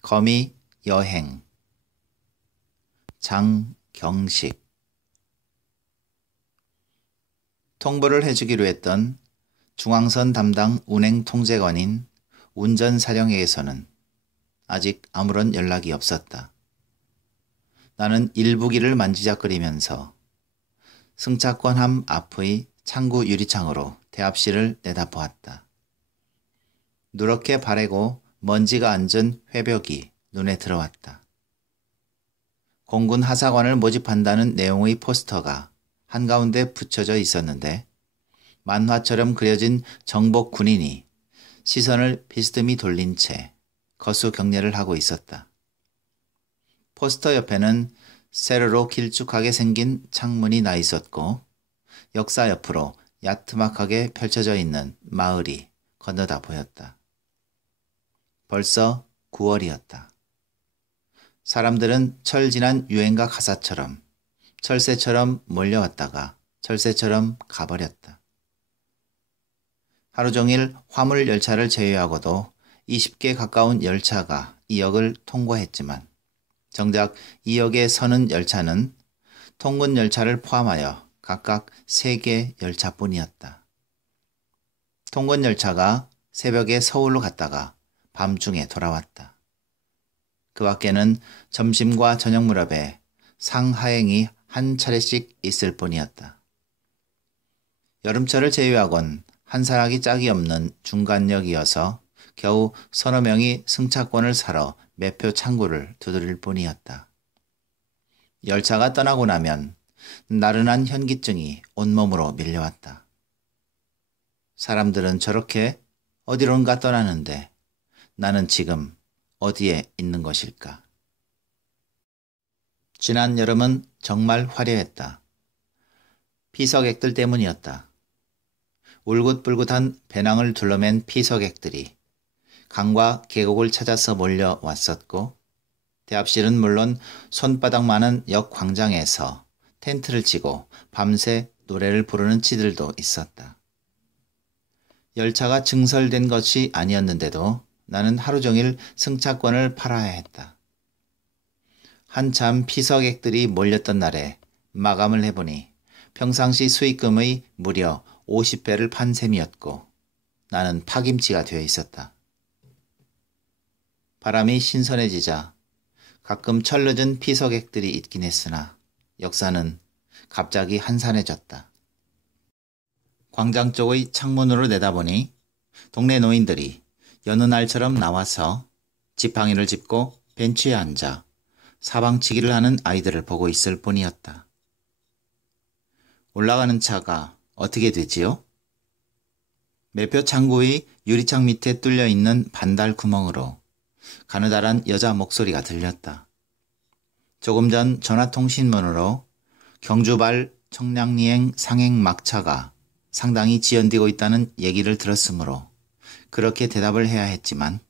거미 여행 장경식. 통보를 해주기로 했던 중앙선 담당 운행통제관인 운전사령에게서는 아직 아무런 연락이 없었다. 나는 일부기를 만지작거리면서 승차권함 앞의 창구 유리창으로 대합실을 내다보았다. 누렇게 바래고 먼지가 앉은 회벽이 눈에 들어왔다. 공군 하사관을 모집한다는 내용의 포스터가 한가운데 붙여져 있었는데 만화처럼 그려진 정복 군인이 시선을 비스듬히 돌린 채 거수 경례를 하고 있었다. 포스터 옆에는 세로로 길쭉하게 생긴 창문이 나 있었고 역사 옆으로 야트막하게 펼쳐져 있는 마을이 건너다 보였다. 벌써 9월이었다. 사람들은 철 지난 유행가 가사처럼 철새처럼 몰려왔다가 철새처럼 가버렸다. 하루 종일 화물 열차를 제외하고도 20개 가까운 열차가 이 역을 통과했지만 정작 이 역에 서는 열차는 통근 열차를 포함하여 각각 3개 열차뿐이었다. 통근 열차가 새벽에 서울로 갔다가 밤중에 돌아왔다. 그 밖에는 점심과 저녁 무렵에 상하행이 한 차례씩 있을 뿐이었다. 여름철을 제외하곤 한산하기 짝이 없는 중간역이어서 겨우 서너 명이 승차권을 사러 매표 창구를 두드릴 뿐이었다. 열차가 떠나고 나면 나른한 현기증이 온몸으로 밀려왔다. 사람들은 저렇게 어디론가 떠나는데 나는 지금 어디에 있는 것일까? 지난 여름은 정말 화려했다. 피서객들 때문이었다. 울긋불긋한 배낭을 둘러맨 피서객들이 강과 계곡을 찾아서 몰려왔었고 대합실은 물론 손바닥만한 역 광장에서 텐트를 치고 밤새 노래를 부르는 치들도 있었다. 열차가 증설된 것이 아니었는데도 나는 하루 종일 승차권을 팔아야 했다. 한참 피서객들이 몰렸던 날에 마감을 해보니 평상시 수익금의 무려 50배를 판 셈이었고 나는 파김치가 되어 있었다. 바람이 신선해지자 가끔 철늦은 피서객들이 있긴 했으나 역사는 갑자기 한산해졌다. 광장 쪽의 창문으로 내다보니 동네 노인들이 여느 날처럼 나와서 지팡이를 짚고 벤치에 앉아 사방치기를 하는 아이들을 보고 있을 뿐이었다. 올라가는 차가 어떻게 되지요? 매표 창구의 유리창 밑에 뚫려 있는 반달 구멍으로 가느다란 여자 목소리가 들렸다. 조금 전 전화통신문으로 경주발 청량리행 상행 막차가 상당히 지연되고 있다는 얘기를 들었으므로 그렇게 대답을 해야 했지만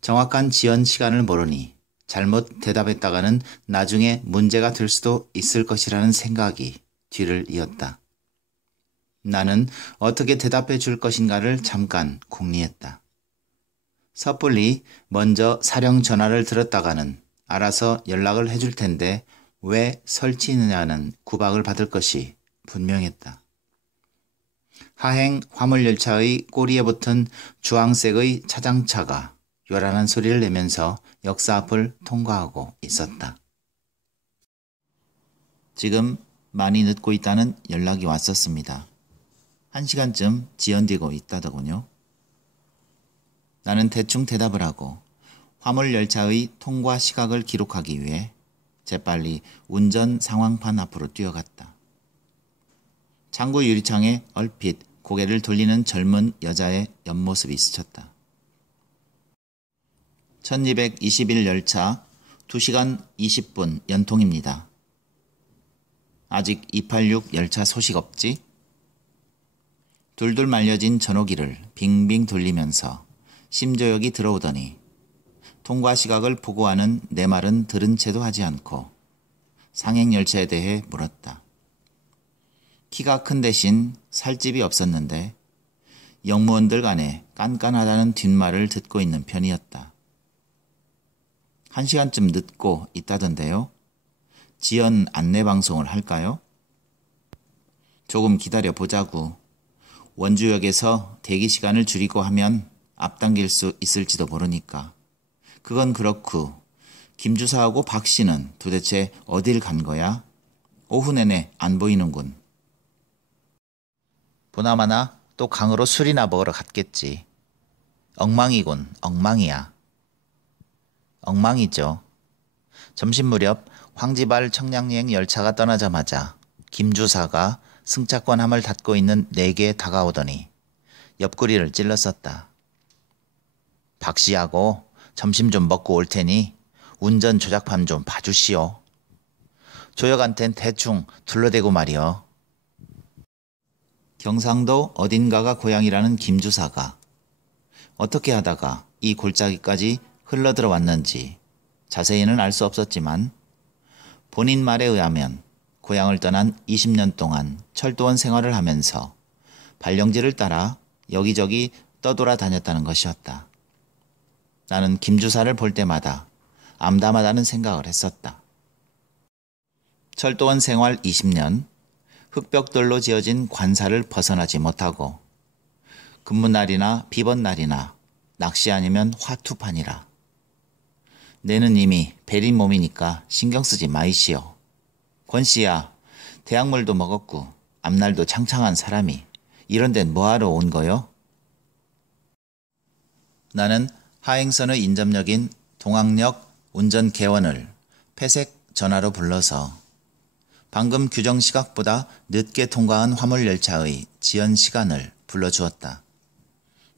정확한 지연 시간을 모르니 잘못 대답했다가는 나중에 문제가 될 수도 있을 것이라는 생각이 뒤를 이었다. 나는 어떻게 대답해 줄 것인가를 잠깐 궁리했다. 섣불리 먼저 사령 전화를 들었다가는 알아서 연락을 해줄 텐데 왜 설치느냐는 구박을 받을 것이 분명했다. 하행 화물열차의 꼬리에 붙은 주황색의 차장차가 요란한 소리를 내면서 역사 앞을 통과하고 있었다. 지금 많이 늦고 있다는 연락이 왔었습니다. 1시간쯤 지연되고 있다더군요. 나는 대충 대답을 하고 화물열차의 통과 시각을 기록하기 위해 재빨리 운전 상황판 앞으로 뛰어갔다. 창구 유리창에 얼핏 고개를 돌리는 젊은 여자의 옆모습이 스쳤다. 1221 열차 2시간 20분 연통입니다. 아직 286 열차 소식 없지? 둘둘 말려진 전호기를 빙빙 돌리면서 심조역이 들어오더니 통과 시각을 보고하는 내 말은 들은 채도 하지 않고 상행열차에 대해 물었다. 키가 큰 대신 살집이 없었는데 영무원들 간에 깐깐하다는 뒷말을 듣고 있는 편이었다. 1시간쯤 늦고 있다던데요. 지연 안내방송을 할까요? 조금 기다려 보자구. 원주역에서 대기시간을 줄이고 하면 앞당길 수 있을지도 모르니까. 그건 그렇고 김 주사하고 박 씨는 도대체 어딜 간 거야? 오후 내내 안 보이는군. 보나마나 또 강으로 술이나 먹으러 갔겠지. 엉망이군, 엉망이야. 엉망이죠. 점심 무렵 황지발 청량리행 열차가 떠나자마자 김 주사가 승차권함을 닫고 있는 내게에 다가오더니 옆구리를 찔렀었다. 박 씨하고 점심 좀 먹고 올 테니 운전 조작판 좀 봐주시오. 조역한텐 대충 둘러대고 말이여. 경상도 어딘가가 고향이라는 김 주사가 어떻게 하다가 이 골짜기까지 흘러들어왔는지 자세히는 알 수 없었지만 본인 말에 의하면 고향을 떠난 20년 동안 철도원 생활을 하면서 발령지를 따라 여기저기 떠돌아다녔다는 것이었다. 나는 김 주사를 볼 때마다 암담하다는 생각을 했었다. 철도원 생활 20년, 흙벽돌로 지어진 관사를 벗어나지 못하고 근무날이나 비번날이나 낚시 아니면 화투판이라. 내는 이미 베린 몸이니까 신경 쓰지 마이시오. 권씨야, 대학물도 먹었고 앞날도 창창한 사람이 이런 데는 뭐하러 온 거요? 나는 하행선의 인접역인 동학역 운전개원을 폐색 전화로 불러서 방금 규정 시각보다 늦게 통과한 화물열차의 지연 시간을 불러주었다.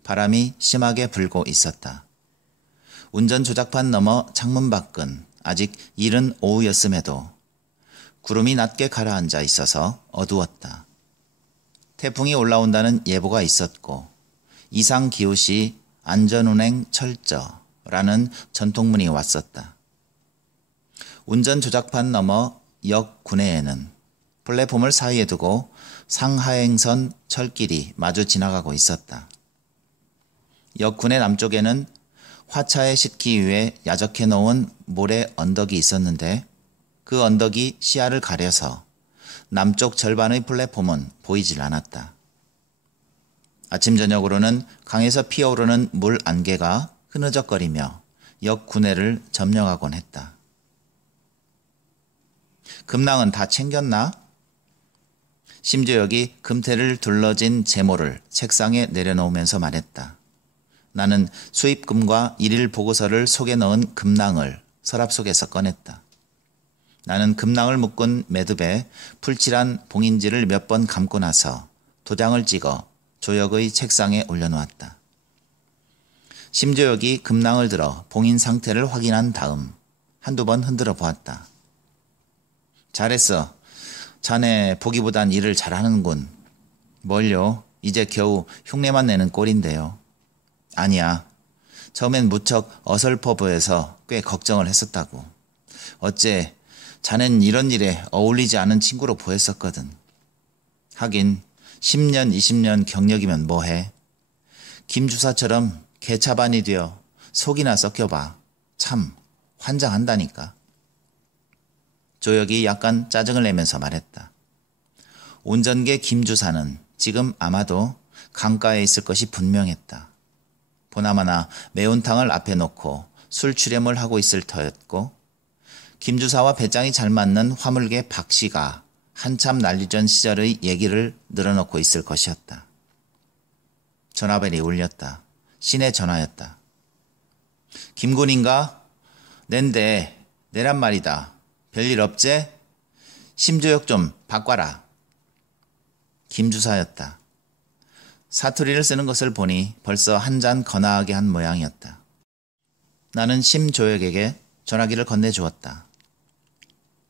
바람이 심하게 불고 있었다. 운전 조작판 너머 창문 밖은 아직 이른 오후였음에도 구름이 낮게 가라앉아 있어서 어두웠다. 태풍이 올라온다는 예보가 있었고 이상기후시 안전운행 철저라는 전통문이 왔었다. 운전 조작판 너머 역 구내에는 플랫폼을 사이에 두고 상하행선 철길이 마주 지나가고 있었다. 역 구내 남쪽에는 화차에 싣기 위해 야적해 놓은 모래 언덕이 있었는데 그 언덕이 시야를 가려서 남쪽 절반의 플랫폼은 보이질 않았다. 아침 저녁으로는 강에서 피어오르는 물 안개가 흐느적거리며 역 구내를 점령하곤 했다. 금낭은 다 챙겼나? 심조혁이 금태를 둘러진 제모를 책상에 내려놓으면서 말했다. 나는 수입금과 일일 보고서를 속에 넣은 금낭을 서랍 속에서 꺼냈다. 나는 금낭을 묶은 매듭에 풀칠한 봉인지를 몇 번 감고 나서 도장을 찍어 조혁의 책상에 올려놓았다. 심조혁이 금낭을 들어 봉인 상태를 확인한 다음 한두 번 흔들어 보았다. 잘했어. 자네 보기보단 일을 잘하는군. 뭘요? 이제 겨우 흉내만 내는 꼴인데요. 아니야. 처음엔 무척 어설퍼 보여서 꽤 걱정을 했었다고. 어째 자넨 이런 일에 어울리지 않은 친구로 보였었거든. 하긴 10년 20년 경력이면 뭐해. 김 주사처럼 개차반이 되어 속이나 썩혀봐. 참 환장한다니까. 조혁이 약간 짜증을 내면서 말했다. 운전계 김 주사는 지금 아마도 강가에 있을 것이 분명했다. 보나마나 매운탕을 앞에 놓고 술 출emm을 하고 있을 터였고 김 주사와 배짱이 잘 맞는 화물계 박 씨가 한참 난리전 시절의 얘기를 늘어놓고 있을 것이었다. 전화벨이 울렸다. 시내 전화였다. 김군인가? 낸데 내란 말이다. 별일 없제? 심조혁 좀 바꿔라. 김 주사였다. 사투리를 쓰는 것을 보니 벌써 한 잔 거나하게 한 모양이었다. 나는 심조혁에게 전화기를 건네주었다.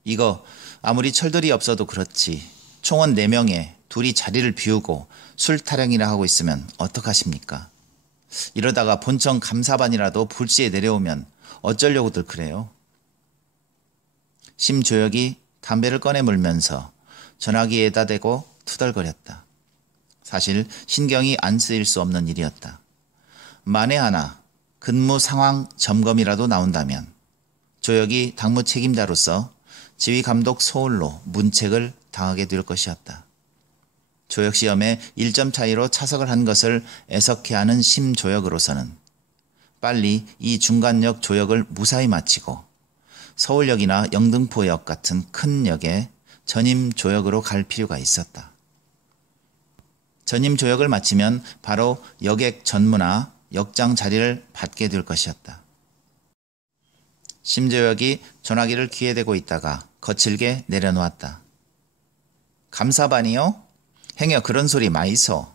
이거 아무리 철들이 없어도 그렇지 총원 4명에 둘이 자리를 비우고 술 타령이나 하고 있으면 어떡하십니까? 이러다가 본청 감사반이라도 불시에 내려오면 어쩌려고들 그래요? 심조혁이 담배를 꺼내 물면서 전화기에다 대고 투덜거렸다. 사실 신경이 안 쓰일 수 없는 일이었다. 만에 하나 근무 상황 점검이라도 나온다면 조혁이 당무 책임자로서 지휘감독 소홀로 문책을 당하게 될 것이었다. 조혁 시험에 1점 차이로 차석을 한 것을 애석해하는 심조혁으로서는 빨리 이 중간역 조혁을 무사히 마치고 서울역이나 영등포역 같은 큰 역에 전임 조혁으로 갈 필요가 있었다. 전임 조혁을 마치면 바로 여객 전무나 역장 자리를 받게 될 것이었다. 심조혁이 전화기를 귀에 대고 있다가 거칠게 내려놓았다. 감사반이요? 행여 그런 소리 마이소.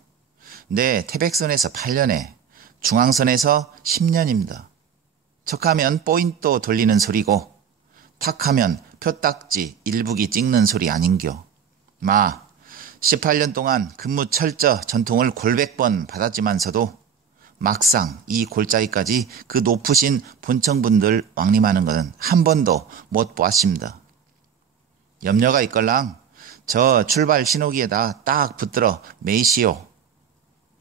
내 태백선에서 8년에 중앙선에서 10년입니다. 척하면 포인트 돌리는 소리고 탁하면 표딱지 일북이 찍는 소리 아닌겨. 18년 동안 근무 철저 전통을 골백번 받았지만서도 막상 이 골짜기까지 그 높으신 본청분들 왕림하는 것은 한 번도 못 보았습니다. 염려가 있걸랑 저 출발 신호기에다 딱 붙들어 매이시오.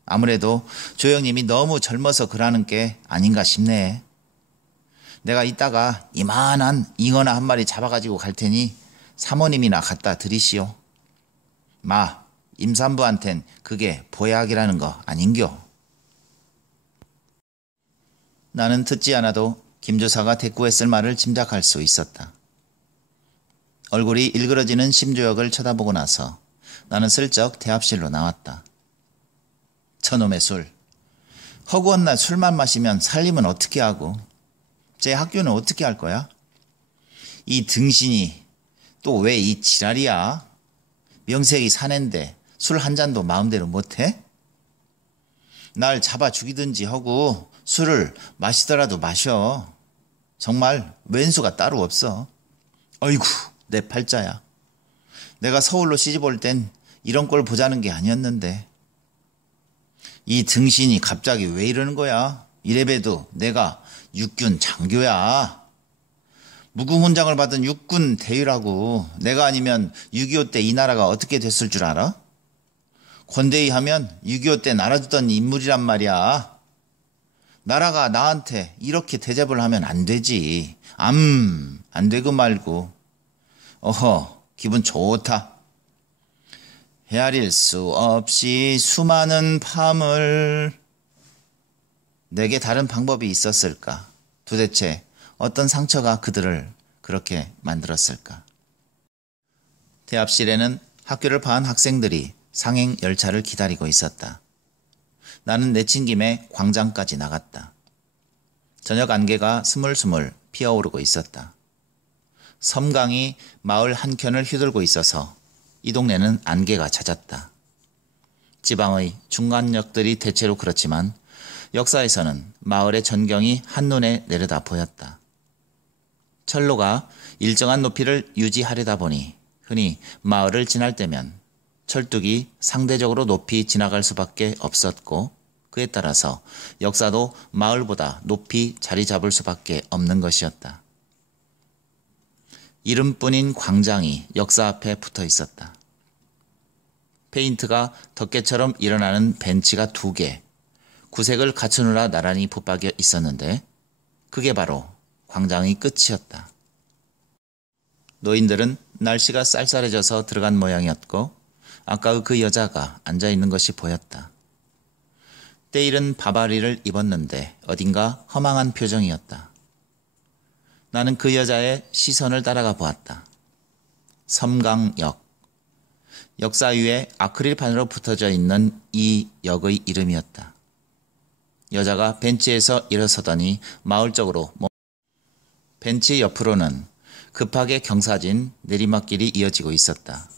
아무래도 조형님이 너무 젊어서 그러는 게 아닌가 싶네. 내가 이따가 이만한 잉어나 한 마리 잡아가지고 갈 테니 사모님이나 갖다 드리시오. 임산부한텐 그게 보약이라는 거 아닌겨. 나는 듣지 않아도 김조사가 대꾸했을 말을 짐작할 수 있었다. 얼굴이 일그러지는 심조혁을 쳐다보고 나서 나는 슬쩍 대합실로 나왔다. 저놈의 술. 허구한 날 술만 마시면 살림은 어떻게 하고 제 학교는 어떻게 할 거야? 이 등신이 또 왜 이 지랄이야? 명색이 사낸데 술 한 잔도 마음대로 못해? 날 잡아 죽이든지 하고 술을 마시더라도 마셔. 정말 왼수가 따로 없어. 어이구 내 팔자야. 내가 서울로 시집 올 땐 이런 꼴 보자는 게 아니었는데 이 등신이 갑자기 왜 이러는 거야? 이래봬도 내가 육군 장교야. 무궁훈장을 받은 육군 대위라고. 내가 아니면 6.25 때 이 나라가 어떻게 됐을 줄 알아? 권대위 하면 6.25 때 날아주던 인물이란 말이야. 나라가 나한테 이렇게 대접을 하면 안 되지. 안 되고 말고. 어허, 기분 좋다. 헤아릴 수 없이 수많은 밤을. 내게 다른 방법이 있었을까? 도대체 어떤 상처가 그들을 그렇게 만들었을까? 대합실에는 학교를 파한 학생들이 상행 열차를 기다리고 있었다. 나는 내친 김에 광장까지 나갔다. 저녁 안개가 스물스물 피어오르고 있었다. 섬강이 마을 한켠을 휘둘고 있어서 이 동네는 안개가 잦았다. 지방의 중간역들이 대체로 그렇지만 역사에서는 마을의 전경이 한눈에 내려다 보였다. 철로가 일정한 높이를 유지하려다 보니 흔히 마을을 지날 때면 철뚝이 상대적으로 높이 지나갈 수밖에 없었고 그에 따라서 역사도 마을보다 높이 자리 잡을 수밖에 없는 것이었다. 이름뿐인 광장이 역사 앞에 붙어 있었다. 페인트가 덮개처럼 일어나는 벤치가 2개, 구색을 갖추느라 나란히 붙박여 있었는데 그게 바로 광장의 끝이었다. 노인들은 날씨가 쌀쌀해져서 들어간 모양이었고 아까의 그 여자가 앉아있는 것이 보였다. 때이른 바바리를 입었는데 어딘가 허망한 표정이었다. 나는 그 여자의 시선을 따라가 보았다. 섬강역. 역사 위에 아크릴판으로 붙어져 있는 이 역의 이름이었다. 여자가 벤치에서 일어서더니 마을 쪽으로 벤치 옆으로는 급하게 경사진 내리막길이 이어지고 있었다.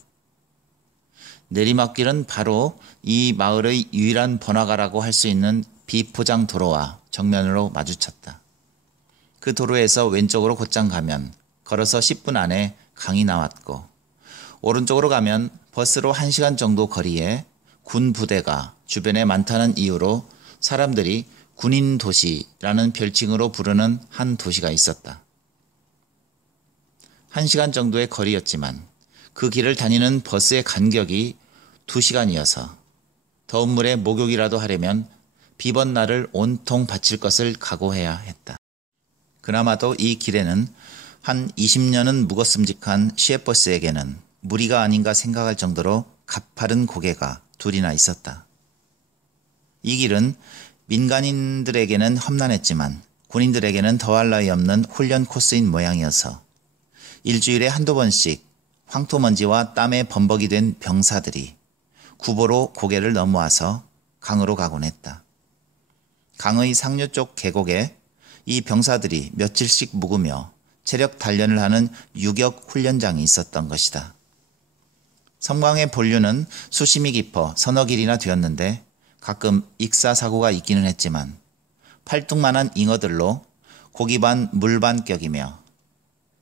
내리막길은 바로 이 마을의 유일한 번화가라고 할 수 있는 비포장 도로와 정면으로 마주쳤다. 그 도로에서 왼쪽으로 곧장 가면 걸어서 10분 안에 강이 나왔고 오른쪽으로 가면 버스로 1시간 정도 거리에 군 부대가 주변에 많다는 이유로 사람들이 군인 도시라는 별칭으로 부르는 한 도시가 있었다. 1시간 정도의 거리였지만 그 길을 다니는 버스의 간격이 2시간이어서 더운 물에 목욕이라도 하려면 비번 날을 온통 바칠 것을 각오해야 했다. 그나마도 이 길에는 한 20년은 묵었음직한 시외버스에게는 무리가 아닌가 생각할 정도로 가파른 고개가 둘이나 있었다. 이 길은 민간인들에게는 험난했지만 군인들에게는 더할 나위 없는 훈련 코스인 모양이어서 일주일에 한두 번씩 황토먼지와 땀에 범벅이 된 병사들이 구보로 고개를 넘어와서 강으로 가곤 했다. 강의 상류 쪽 계곡에 이 병사들이 며칠씩 묵으며 체력 단련을 하는 유격 훈련장이 있었던 것이다. 섬광의 본류는 수심이 깊어 서너 길이나 되었는데 가끔 익사사고가 있기는 했지만 팔뚝만한 잉어들로 고기 반 물 반 격이며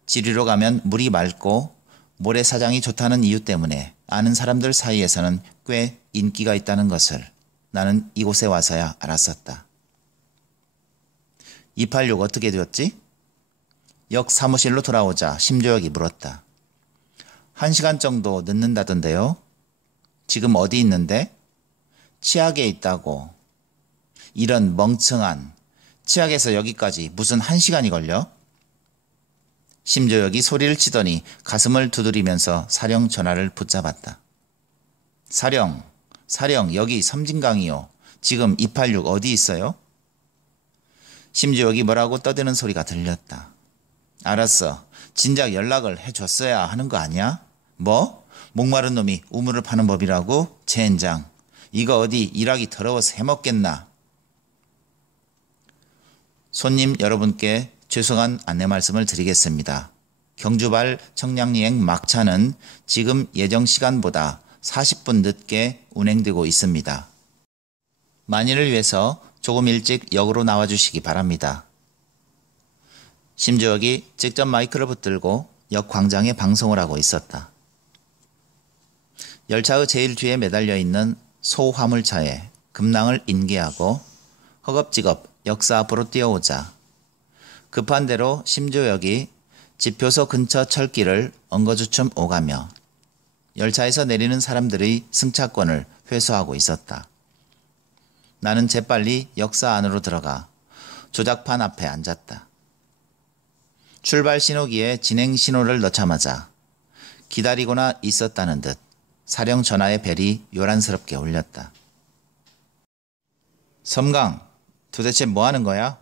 지리로 가면 물이 맑고 모래사장이 좋다는 이유 때문에 아는 사람들 사이에서는 꽤 인기가 있다는 것을 나는 이곳에 와서야 알았었다. 286 어떻게 되었지? 역 사무실로 돌아오자 심조혁이 물었다. 1시간 정도 늦는다던데요? 지금 어디 있는데? 치악에 있다고. 이런 멍청한. 치악에서 여기까지 무슨 1시간이 걸려? 심조혁이 소리를 치더니 가슴을 두드리면서 사령 전화를 붙잡았다. 사령 여기 섬진강이요. 지금 286 어디 있어요? 심조혁이 뭐라고 떠드는 소리가 들렸다. 알았어. 진작 연락을 해줬어야 하는 거 아니야? 뭐? 목마른 놈이 우물을 파는 법이라고? 젠장. 이거 어디 일하기 더러워서 해먹겠나? 손님 여러분께 죄송한 안내 말씀을 드리겠습니다. 경주발 청량리행 막차는 지금 예정 시간보다 40분 늦게 운행되고 있습니다. 만일을 위해서 조금 일찍 역으로 나와주시기 바랍니다. 심조혁이 직접 마이크를 붙들고 역 광장에 방송을 하고 있었다. 열차의 제일 뒤에 매달려 있는 소화물차에 급랑을 인계하고 허겁지겁 역사 앞으로 뛰어오자 급한 대로 심조혁이 지표소 근처 철길을 엉거주춤 오가며 열차에서 내리는 사람들의 승차권을 회수하고 있었다. 나는 재빨리 역사 안으로 들어가 조작판 앞에 앉았다. 출발 신호기에 진행 신호를 넣자마자 기다리고나 있었다는 듯 사령 전화의 벨이 요란스럽게 울렸다. 섬강, 도대체 뭐 하는 거야?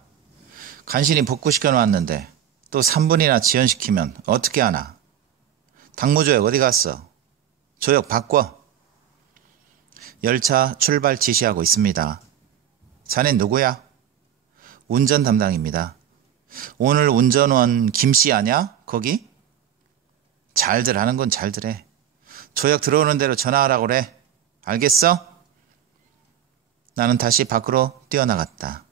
간신히 복구시켜 놓았는데 또 3분이나 지연시키면 어떻게 하나? 당무조역 어디 갔어? 조역 바꿔. 열차 출발 지시하고 있습니다. 자넨 누구야? 운전 담당입니다. 오늘 운전원 김씨 아냐? 거기? 잘들 하는 건 잘들 해. 조역 들어오는 대로 전화하라고 그래. 알겠어? 나는 다시 밖으로 뛰어나갔다.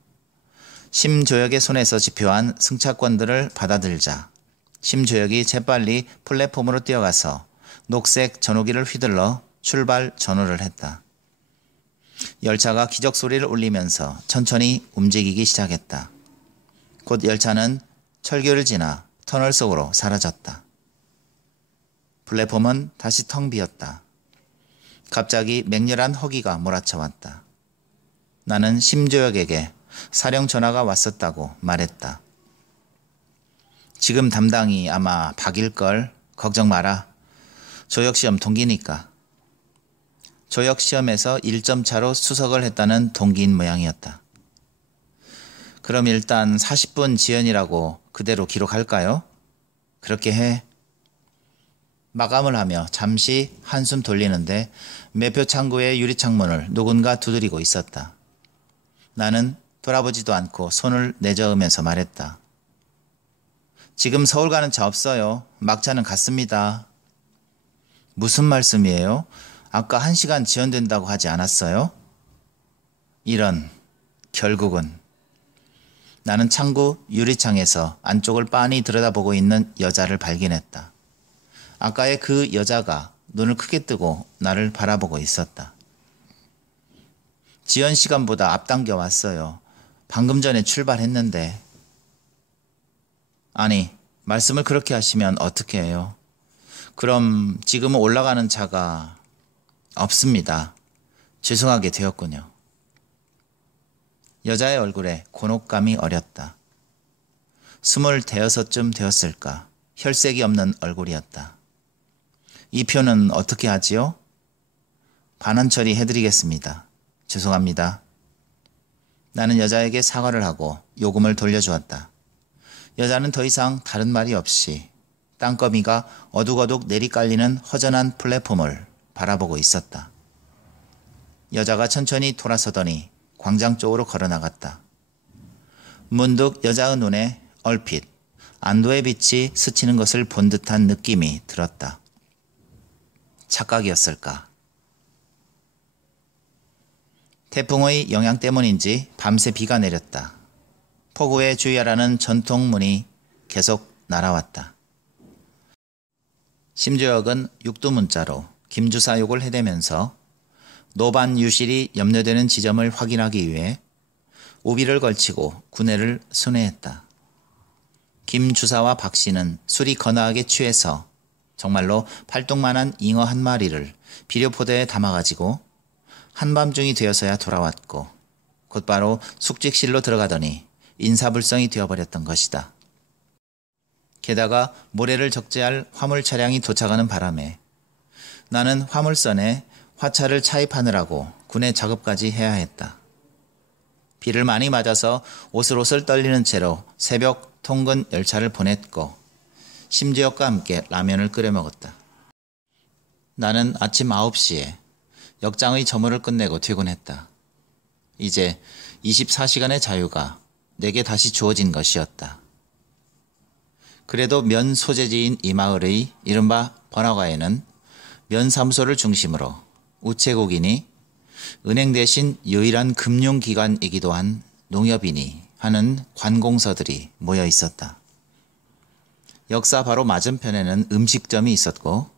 심조혁의 손에서 지표한 승차권들을 받아들자 심조혁이 재빨리 플랫폼으로 뛰어가서 녹색 전호기를 휘둘러 출발 전호를 했다. 열차가 기적 소리를 울리면서 천천히 움직이기 시작했다. 곧 열차는 철교를 지나 터널 속으로 사라졌다. 플랫폼은 다시 텅 비었다. 갑자기 맹렬한 허기가 몰아쳐왔다. 나는 심조혁에게 사령 전화가 왔었다고 말했다. 지금 담당이 아마 박일걸. 걱정 마라. 조역시험 동기니까. 조역시험에서 1점 차로 수석을 했다는 동기인 모양이었다. 그럼 일단 40분 지연이라고 그대로 기록할까요? 그렇게 해. 마감을 하며 잠시 한숨 돌리는데 매표 창구의 유리창문을 누군가 두드리고 있었다. 나는 돌아보지도 않고 손을 내저으면서 말했다. 지금 서울 가는 차 없어요. 막차는 갔습니다. 무슨 말씀이에요? 아까 1시간 지연된다고 하지 않았어요? 이런, 결국은. 나는 창구 유리창에서 안쪽을 빤히 들여다보고 있는 여자를 발견했다. 아까의 그 여자가 눈을 크게 뜨고 나를 바라보고 있었다. 지연 시간보다 앞당겨 왔어요. 방금 전에 출발했는데. 아니, 말씀을 그렇게 하시면 어떻게 해요? 그럼 지금은 올라가는 차가 없습니다. 죄송하게 되었군요. 여자의 얼굴에 곤혹감이 어렸다. 25쯤 되었을까. 혈색이 없는 얼굴이었다. 이 표는 어떻게 하지요? 반환 처리해드리겠습니다. 죄송합니다. 나는 여자에게 사과를 하고 요금을 돌려주었다. 여자는 더 이상 다른 말이 없이 땅거미가 어둑어둑 내리깔리는 허전한 플랫폼을 바라보고 있었다. 여자가 천천히 돌아서더니 광장 쪽으로 걸어나갔다. 문득 여자의 눈에 얼핏 안도의 빛이 스치는 것을 본 듯한 느낌이 들었다. 착각이었을까? 태풍의 영향 때문인지 밤새 비가 내렸다. 폭우에 주의하라는 전통문이 계속 날아왔다. 심주혁은 육두문자로 김주사 욕을 해대면서 노반 유실이 염려되는 지점을 확인하기 위해 우비를 걸치고 구내를 순회했다. 김 주사와 박 씨는 술이 거나하게 취해서 정말로 팔뚝만한 잉어 한 마리를 비료포대에 담아가지고 한밤중이 되어서야 돌아왔고 곧바로 숙직실로 들어가더니 인사불성이 되어버렸던 것이다. 게다가 모래를 적재할 화물 차량이 도착하는 바람에 나는 화물선에 화차를 차입하느라고 군의 작업까지 해야 했다. 비를 많이 맞아서 오슬오슬 떨리는 채로 새벽 통근 열차를 보냈고 심지혁과 함께 라면을 끓여 먹었다. 나는 아침 9시에 역장의 점호를 끝내고 퇴근했다. 이제 24시간의 자유가 내게 다시 주어진 것이었다. 그래도 면 소재지인 이 마을의 이른바 번화가에는 면사무소를 중심으로 우체국이니 은행 대신 유일한 금융기관이기도 한 농협이니 하는 관공서들이 모여 있었다. 역사 바로 맞은편에는 음식점이 있었고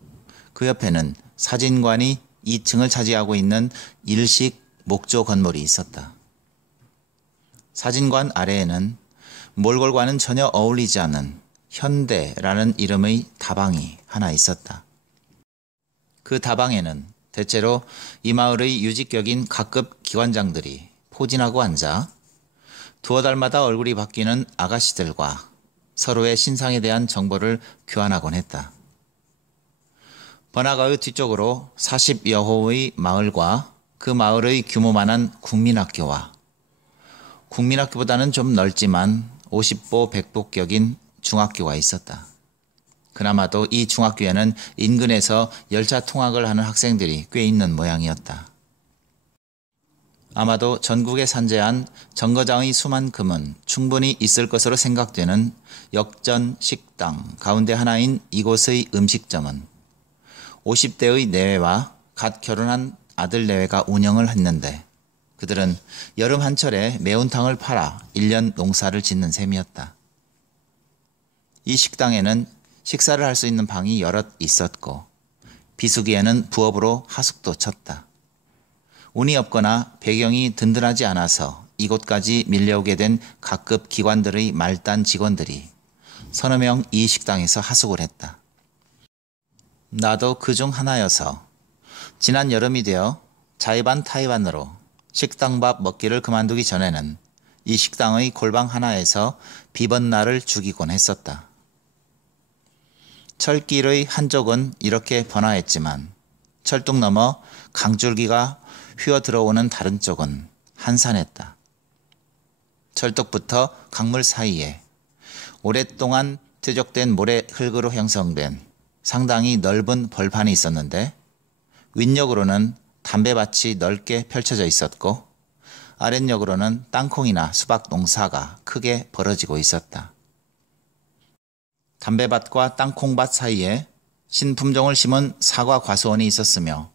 그 옆에는 사진관이 2층을 차지하고 있는 일식 목조 건물이 있었다. 사진관 아래에는 몰골과는 전혀 어울리지 않은 현대라는 이름의 다방이 하나 있었다. 그 다방에는 대체로 이 마을의 유직격인 각급 기관장들이 포진하고 앉아 두어 달마다 얼굴이 바뀌는 아가씨들과 서로의 신상에 대한 정보를 교환하곤 했다. 번화가의 뒤쪽으로 40여 호의 마을과 그 마을의 규모만한 국민학교와 국민학교보다는 좀 넓지만 50보 100보격인 중학교가 있었다. 그나마도 이 중학교에는 인근에서 열차 통학을 하는 학생들이 꽤 있는 모양이었다. 아마도 전국에 산재한 정거장의 수만큼은 충분히 있을 것으로 생각되는 역전 식당 가운데 하나인 이곳의 음식점은 50대의 내외와 갓 결혼한 아들 내외가 운영을 했는데 그들은 여름 한철에 매운탕을 팔아 1년 농사를 짓는 셈이었다. 이 식당에는 식사를 할 수 있는 방이 여럿 있었고 비수기에는 부업으로 하숙도 쳤다. 운이 없거나 배경이 든든하지 않아서 이곳까지 밀려오게 된 각급 기관들의 말단 직원들이 서너 명 이 식당에서 하숙을 했다. 나도 그중 하나여서 지난 여름이 되어 자의반 타의반으로 식당밥 먹기를 그만두기 전에는 이 식당의 골방 하나에서 비번날을 죽이곤 했었다. 철길의 한쪽은 이렇게 번화했지만 철뚝 넘어 강줄기가 휘어 들어오는 다른 쪽은 한산했다. 철뚝부터 강물 사이에 오랫동안 퇴적된 모래 흙으로 형성된 상당히 넓은 벌판이 있었는데 윗역으로는 담배밭이 넓게 펼쳐져 있었고 아랫역으로는 땅콩이나 수박 농사가 크게 벌어지고 있었다. 담배밭과 땅콩밭 사이에 신품종을 심은 사과 과수원이 있었으며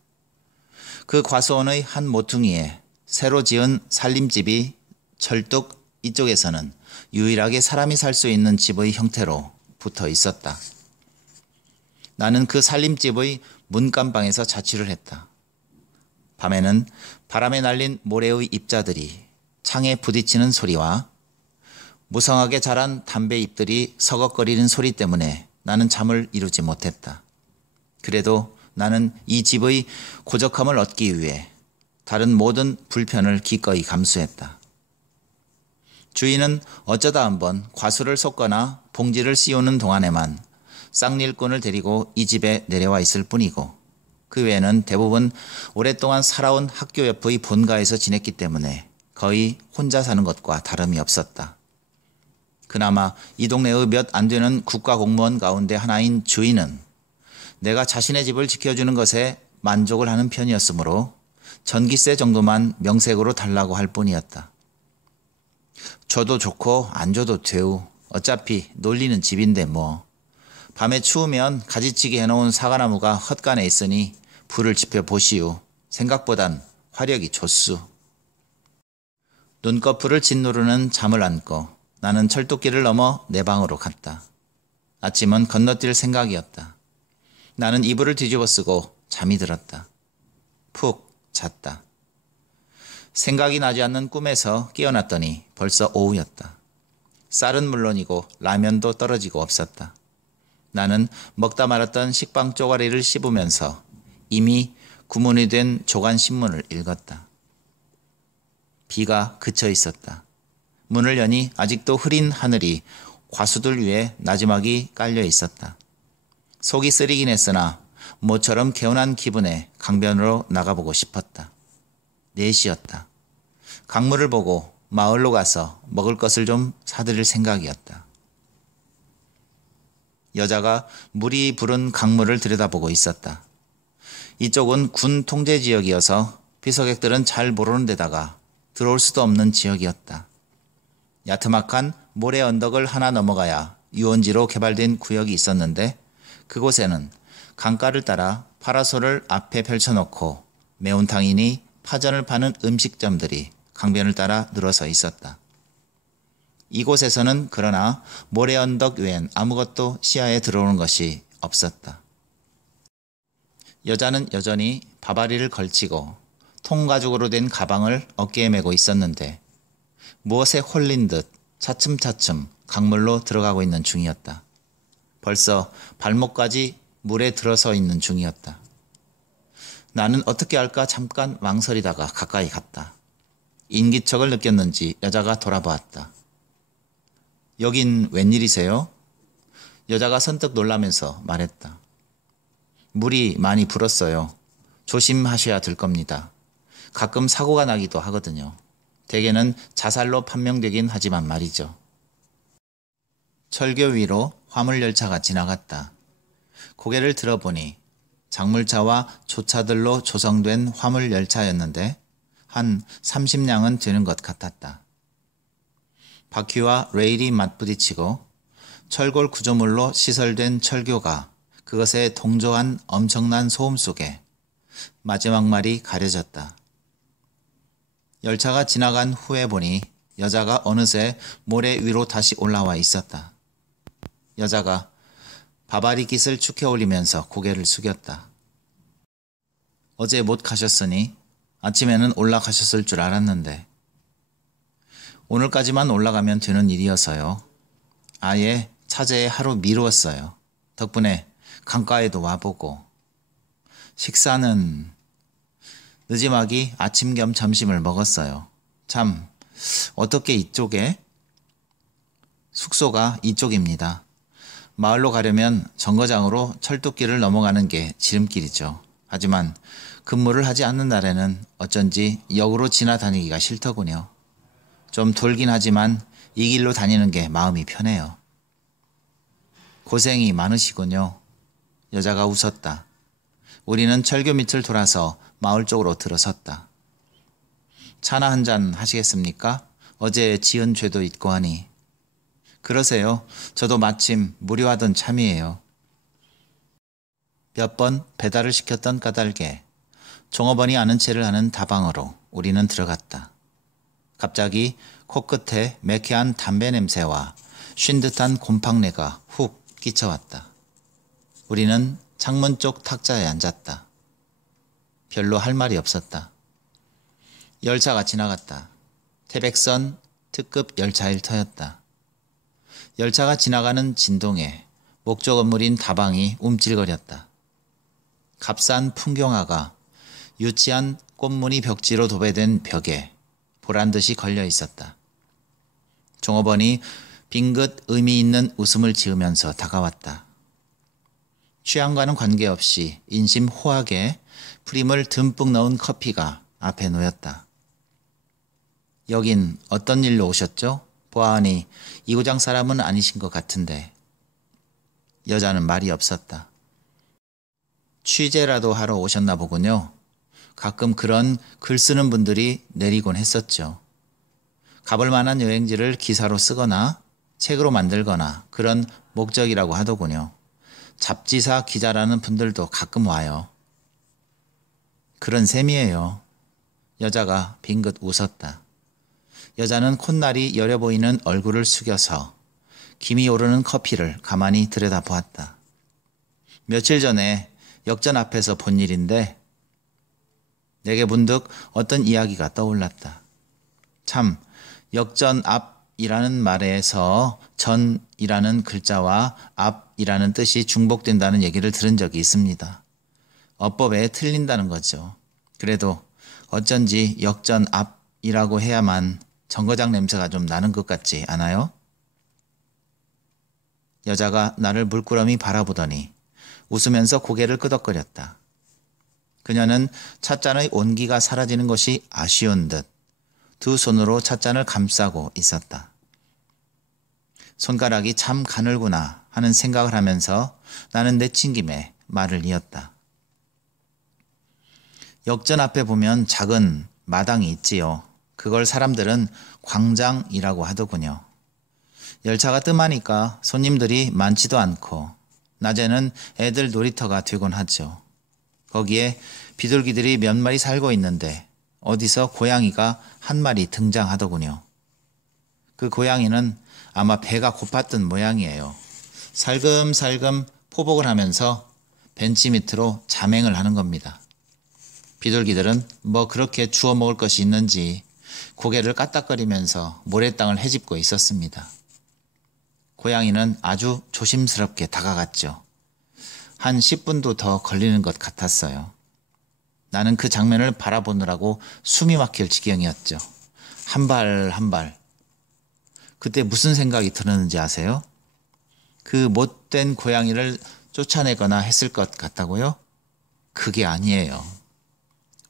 그 과수원의 한 모퉁이에 새로 지은 살림집이 철뚝 이쪽에서는 유일하게 사람이 살 수 있는 집의 형태로 붙어 있었다. 나는 그 살림집의 문간방에서 자취를 했다. 밤에는 바람에 날린 모래의 입자들이 창에 부딪히는 소리와 무성하게 자란 담배 잎들이 서걱거리는 소리 때문에 나는 잠을 이루지 못했다. 그래도 나는 이 집의 고적함을 얻기 위해 다른 모든 불편을 기꺼이 감수했다. 주인은 어쩌다 한번 과수를 쏟거나 봉지를 씌우는 동안에만 쌍일꾼을 데리고 이 집에 내려와 있을 뿐이고 그 외에는 대부분 오랫동안 살아온 학교 옆의 본가에서 지냈기 때문에 거의 혼자 사는 것과 다름이 없었다. 그나마 이 동네의 몇 안 되는 국가공무원 가운데 하나인 주인은 내가 자신의 집을 지켜주는 것에 만족을 하는 편이었으므로 전기세 정도만 명색으로 달라고 할 뿐이었다. 줘도 좋고 안 줘도 되우. 어차피 놀리는 집인데 뭐. 밤에 추우면 가지치기 해놓은 사과나무가 헛간에 있으니 불을 지펴보시오. 생각보단 화력이 좋수. 눈꺼풀을 짓누르는 잠을 안고 나는 철도길을 넘어 내 방으로 갔다. 아침은 건너뛸 생각이었다. 나는 이불을 뒤집어 쓰고 잠이 들었다. 푹 잤다. 생각이 나지 않는 꿈에서 깨어났더니 벌써 오후였다. 쌀은 물론이고 라면도 떨어지고 없었다. 나는 먹다 말았던 식빵 쪼가리를 씹으면서 이미 구문이 된 조간신문을 읽었다. 비가 그쳐 있었다. 문을 여니 아직도 흐린 하늘이 과수들 위에 나지막이 깔려 있었다. 속이 쓰리긴 했으나 모처럼 개운한 기분에 강변으로 나가보고 싶었다. 4시였다. 강물을 보고 마을로 가서 먹을 것을 좀 사들일 생각이었다. 여자가 물이 부른 강물을 들여다보고 있었다. 이쪽은 군 통제 지역이어서 비서객들은 잘 모르는 데다가 들어올 수도 없는 지역이었다. 야트막한 모래 언덕을 하나 넘어가야 유원지로 개발된 구역이 있었는데 그곳에는 강가를 따라 파라솔을 앞에 펼쳐놓고 매운탕이니 파전을 파는 음식점들이 강변을 따라 늘어서 있었다. 이곳에서는 그러나 모래 언덕 외엔 아무것도 시야에 들어오는 것이 없었다. 여자는 여전히 바바리를 걸치고 통가죽으로 된 가방을 어깨에 메고 있었는데 무엇에 홀린 듯 차츰차츰 강물로 들어가고 있는 중이었다. 벌써 발목까지 물에 들어서 있는 중이었다. 나는 어떻게 할까 잠깐 망설이다가 가까이 갔다. 인기척을 느꼈는지 여자가 돌아보았다. 여긴 웬일이세요? 여자가 선뜻 놀라면서 말했다. 물이 많이 불었어요. 조심하셔야 될 겁니다. 가끔 사고가 나기도 하거든요. 대개는 자살로 판명되긴 하지만 말이죠. 철교 위로 화물열차가 지나갔다. 고개를 들어보니 작물차와 조차들로 조성된 화물열차였는데 한 30량은 되는 것 같았다. 바퀴와 레일이 맞부딪히고 철골 구조물로 시설된 철교가 그것에 동조한 엄청난 소음 속에 마지막 말이 가려졌다. 열차가 지나간 후에 보니 여자가 어느새 모래 위로 다시 올라와 있었다. 여자가 바바리 깃을 축해 올리면서 고개를 숙였다. 어제 못 가셨으니 아침에는 올라가셨을 줄 알았는데 오늘까지만 올라가면 되는 일이어서요. 아예 차제에 하루 미루었어요. 덕분에 강가에도 와보고. 식사는 늦지막이 아침 겸 점심을 먹었어요. 참 어떻게 이쪽에? 숙소가 이쪽입니다. 마을로 가려면 정거장으로 철도길을 넘어가는 게 지름길이죠. 하지만 근무를 하지 않는 날에는 어쩐지 역으로 지나다니기가 싫더군요. 좀 돌긴 하지만 이 길로 다니는 게 마음이 편해요. 고생이 많으시군요. 여자가 웃었다. 우리는 철교 밑을 돌아서 마을 쪽으로 들어섰다. 차나 한잔 하시겠습니까? 어제 지은 죄도 있고 하니. 그러세요. 저도 마침 무료하던 참이에요. 몇 번 배달을 시켰던 까닭에 종업원이 아는 체를 하는 다방으로 우리는 들어갔다. 갑자기 코끝에 매캐한 담배 냄새와 쉰 듯한 곰팡내가 훅 끼쳐왔다. 우리는 창문 쪽 탁자에 앉았다. 별로 할 말이 없었다. 열차가 지나갔다. 태백선 특급 열차일 터였다. 열차가 지나가는 진동에 목조 건물인 다방이 움찔거렸다. 값싼 풍경화가 유치한 꽃무늬 벽지로 도배된 벽에 보란듯이 걸려 있었다. 종업원이 빙긋 의미 있는 웃음을 지으면서 다가왔다. 취향과는 관계없이 인심호하게 프림을 듬뿍 넣은 커피가 앞에 놓였다. 여긴 어떤 일로 오셨죠? 보아하니 이구장 사람은 아니신 것 같은데. 여자는 말이 없었다. 취재라도 하러 오셨나 보군요. 가끔 그런 글 쓰는 분들이 내리곤 했었죠. 가볼 만한 여행지를 기사로 쓰거나 책으로 만들거나 그런 목적이라고 하더군요. 잡지사 기자라는 분들도 가끔 와요. 그런 셈이에요. 여자가 빙긋 웃었다. 여자는 콧날이 여려 보이는 얼굴을 숙여서 김이 오르는 커피를 가만히 들여다보았다. 며칠 전에 역전 앞에서 본 일인데 내게 문득 어떤 이야기가 떠올랐다. 참, 역전 앞이라는 말에서 전이라는 글자와 앞이라는 뜻이 중복된다는 얘기를 들은 적이 있습니다. 어법에 틀린다는 거죠. 그래도 어쩐지 역전 앞이라고 해야만 정거장 냄새가 좀 나는 것 같지 않아요? 여자가 나를 물끄러미 바라보더니 웃으면서 고개를 끄덕거렸다. 그녀는 찻잔의 온기가 사라지는 것이 아쉬운 듯 두 손으로 찻잔을 감싸고 있었다. 손가락이 참 가늘구나 하는 생각을 하면서 나는 내친김에 말을 이었다. 역전 앞에 보면 작은 마당이 있지요. 그걸 사람들은 광장이라고 하더군요. 열차가 뜸하니까 손님들이 많지도 않고 낮에는 애들 놀이터가 되곤 하죠. 거기에 비둘기들이 몇 마리 살고 있는데 어디서 고양이가 한 마리 등장하더군요. 그 고양이는 아마 배가 고팠던 모양이에요. 살금살금 포복을 하면서 벤치 밑으로 잠행을 하는 겁니다. 비둘기들은 뭐 그렇게 주워 먹을 것이 있는지 고개를 까딱거리면서 모래땅을 헤집고 있었습니다. 고양이는 아주 조심스럽게 다가갔죠. 한 10분도 더 걸리는 것 같았어요. 나는 그 장면을 바라보느라고 숨이 막힐 지경이었죠. 한 발 한 발. 그때 무슨 생각이 들었는지 아세요? 그 못된 고양이를 쫓아내거나 했을 것 같다고요? 그게 아니에요.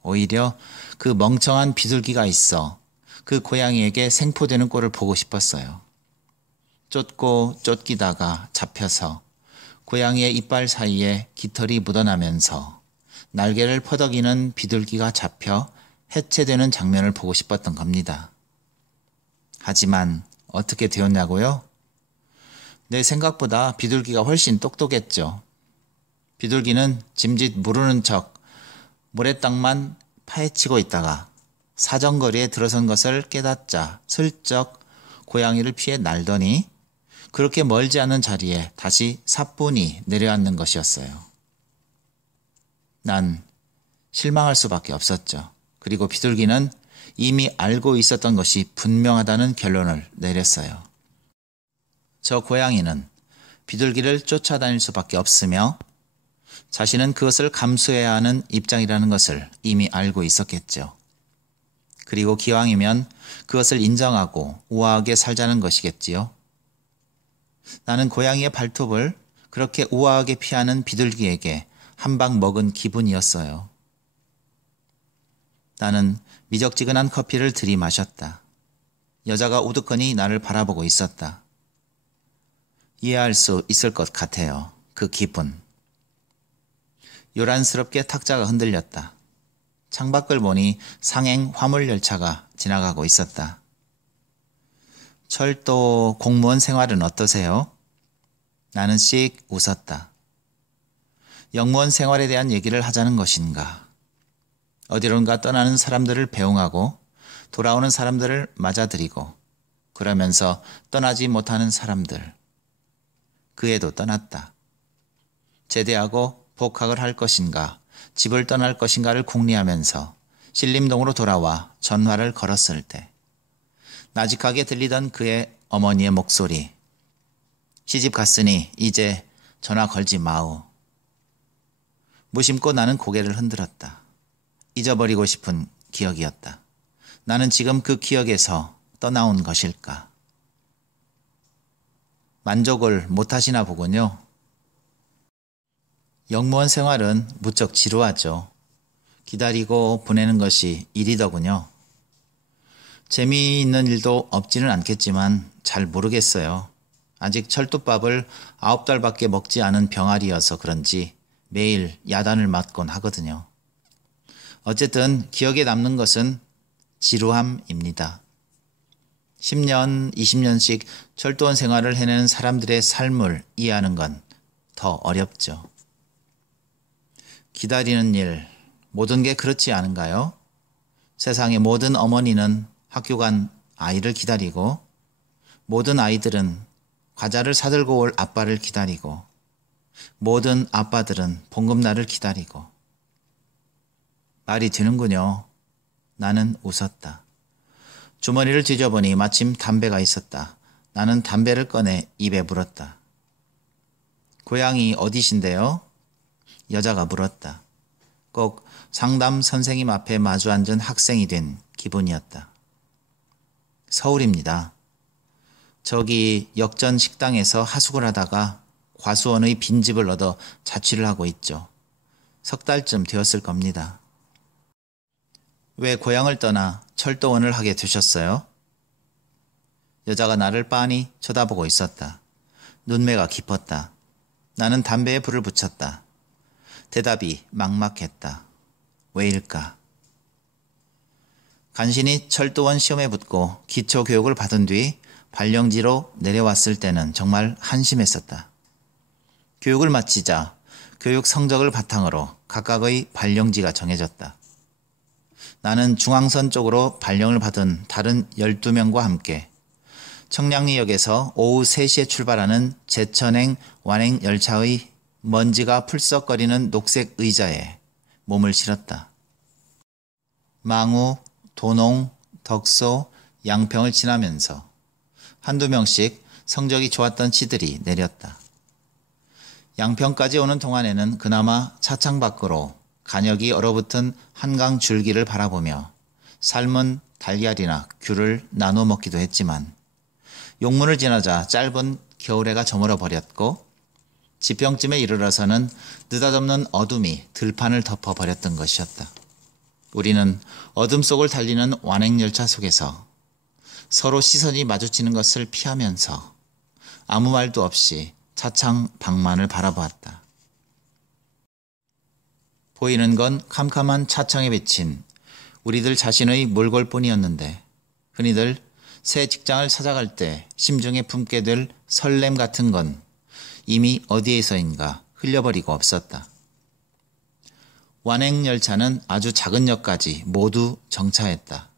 오히려 그 멍청한 비둘기가 있어 그 고양이에게 생포되는 꼴을 보고 싶었어요. 쫓고 쫓기다가 잡혀서 고양이의 이빨 사이에 깃털이 묻어나면서 날개를 퍼덕이는 비둘기가 잡혀 해체되는 장면을 보고 싶었던 겁니다. 하지만 어떻게 되었냐고요? 내 생각보다 비둘기가 훨씬 똑똑했죠. 비둘기는 짐짓 모르는 척 모래땅만 파헤치고 있다가 사정거리에 들어선 것을 깨닫자 슬쩍 고양이를 피해 날더니 그렇게 멀지 않은 자리에 다시 사뿐히 내려앉는 것이었어요. 난 실망할 수밖에 없었죠. 그리고 비둘기는 이미 알고 있었던 것이 분명하다는 결론을 내렸어요. 저 고양이는 비둘기를 쫓아다닐 수밖에 없으며 자신은 그것을 감수해야 하는 입장이라는 것을 이미 알고 있었겠죠. 그리고 기왕이면 그것을 인정하고 우아하게 살자는 것이겠지요. 나는 고양이의 발톱을 그렇게 우아하게 피하는 비둘기에게 한 방 먹은 기분이었어요. 나는 미적지근한 커피를 들이마셨다. 여자가 우두커니 나를 바라보고 있었다. 이해할 수 있을 것 같아요. 그 기분. 요란스럽게 탁자가 흔들렸다. 창밖을 보니 상행 화물열차가 지나가고 있었다. 철도 공무원 생활은 어떠세요? 나는 씩 웃었다. 영무원 생활에 대한 얘기를 하자는 것인가? 어디론가 떠나는 사람들을 배웅하고 돌아오는 사람들을 맞아들이고 그러면서 떠나지 못하는 사람들. 그 애도 떠났다. 제대하고 복학을 할 것인가 집을 떠날 것인가를 궁리하면서 신림동으로 돌아와 전화를 걸었을 때 나직하게 들리던 그의 어머니의 목소리. 시집 갔으니 이제 전화 걸지 마오. 무심코 나는 고개를 흔들었다. 잊어버리고 싶은 기억이었다. 나는 지금 그 기억에서 떠나온 것일까? 만족을 못하시나 보군요. 영무원 생활은 무척 지루하죠. 기다리고 보내는 것이 일이더군요. 재미있는 일도 없지는 않겠지만 잘 모르겠어요. 아직 철도밥을 9달밖에 먹지 않은 병아리여서 그런지 매일 야단을 맞곤 하거든요. 어쨌든 기억에 남는 것은 지루함입니다. 10년, 20년씩 철도원 생활을 해내는 사람들의 삶을 이해하는 건 더 어렵죠. 기다리는 일, 모든 게 그렇지 않은가요? 세상의 모든 어머니는 학교 간 아이를 기다리고 모든 아이들은 과자를 사들고 올 아빠를 기다리고 모든 아빠들은 봉급날을 기다리고 말이 되는군요. 나는 웃었다. 주머니를 뒤져보니 마침 담배가 있었다. 나는 담배를 꺼내 입에 물었다. 고향이 어디신데요? 여자가 물었다. 꼭 상담 선생님 앞에 마주 앉은 학생이 된 기분이었다. 서울입니다. 저기 역전 식당에서 하숙을 하다가 과수원의 빈집을 얻어 자취를 하고 있죠. 석 달쯤 되었을 겁니다. 왜 고향을 떠나 철도원을 하게 되셨어요? 여자가 나를 빤히 쳐다보고 있었다. 눈매가 깊었다. 나는 담배에 불을 붙였다. 대답이 막막했다. 왜일까? 간신히 철도원 시험에 붙고 기초교육을 받은 뒤 발령지로 내려왔을 때는 정말 한심했었다. 교육을 마치자 교육 성적을 바탕으로 각각의 발령지가 정해졌다. 나는 중앙선 쪽으로 발령을 받은 다른 12명과 함께 청량리역에서 오후 3시에 출발하는 제천행 완행 열차의 먼지가 풀썩거리는 녹색 의자에 몸을 실었다. 망우, 도농, 덕소, 양평을 지나면서 한두 명씩 성적이 좋았던 치들이 내렸다. 양평까지 오는 동안에는 그나마 차창 밖으로 간역이 얼어붙은 한강 줄기를 바라보며 삶은 달걀이나 귤을 나눠 먹기도 했지만 용문을 지나자 짧은 겨울해가 저물어 버렸고 지평쯤에 이르러서는 느닷없는 어둠이 들판을 덮어버렸던 것이었다. 우리는 어둠 속을 달리는 완행열차 속에서 서로 시선이 마주치는 것을 피하면서 아무 말도 없이 차창 밖만을 바라보았다. 보이는 건 캄캄한 차창에 비친 우리들 자신의 몰골뿐이었는데 흔히들 새 직장을 찾아갈 때 심중에 품게 될 설렘 같은 건 이미 어디에서인가 흘려버리고 없었다. 완행열차는 아주 작은 역까지 모두 정차했다.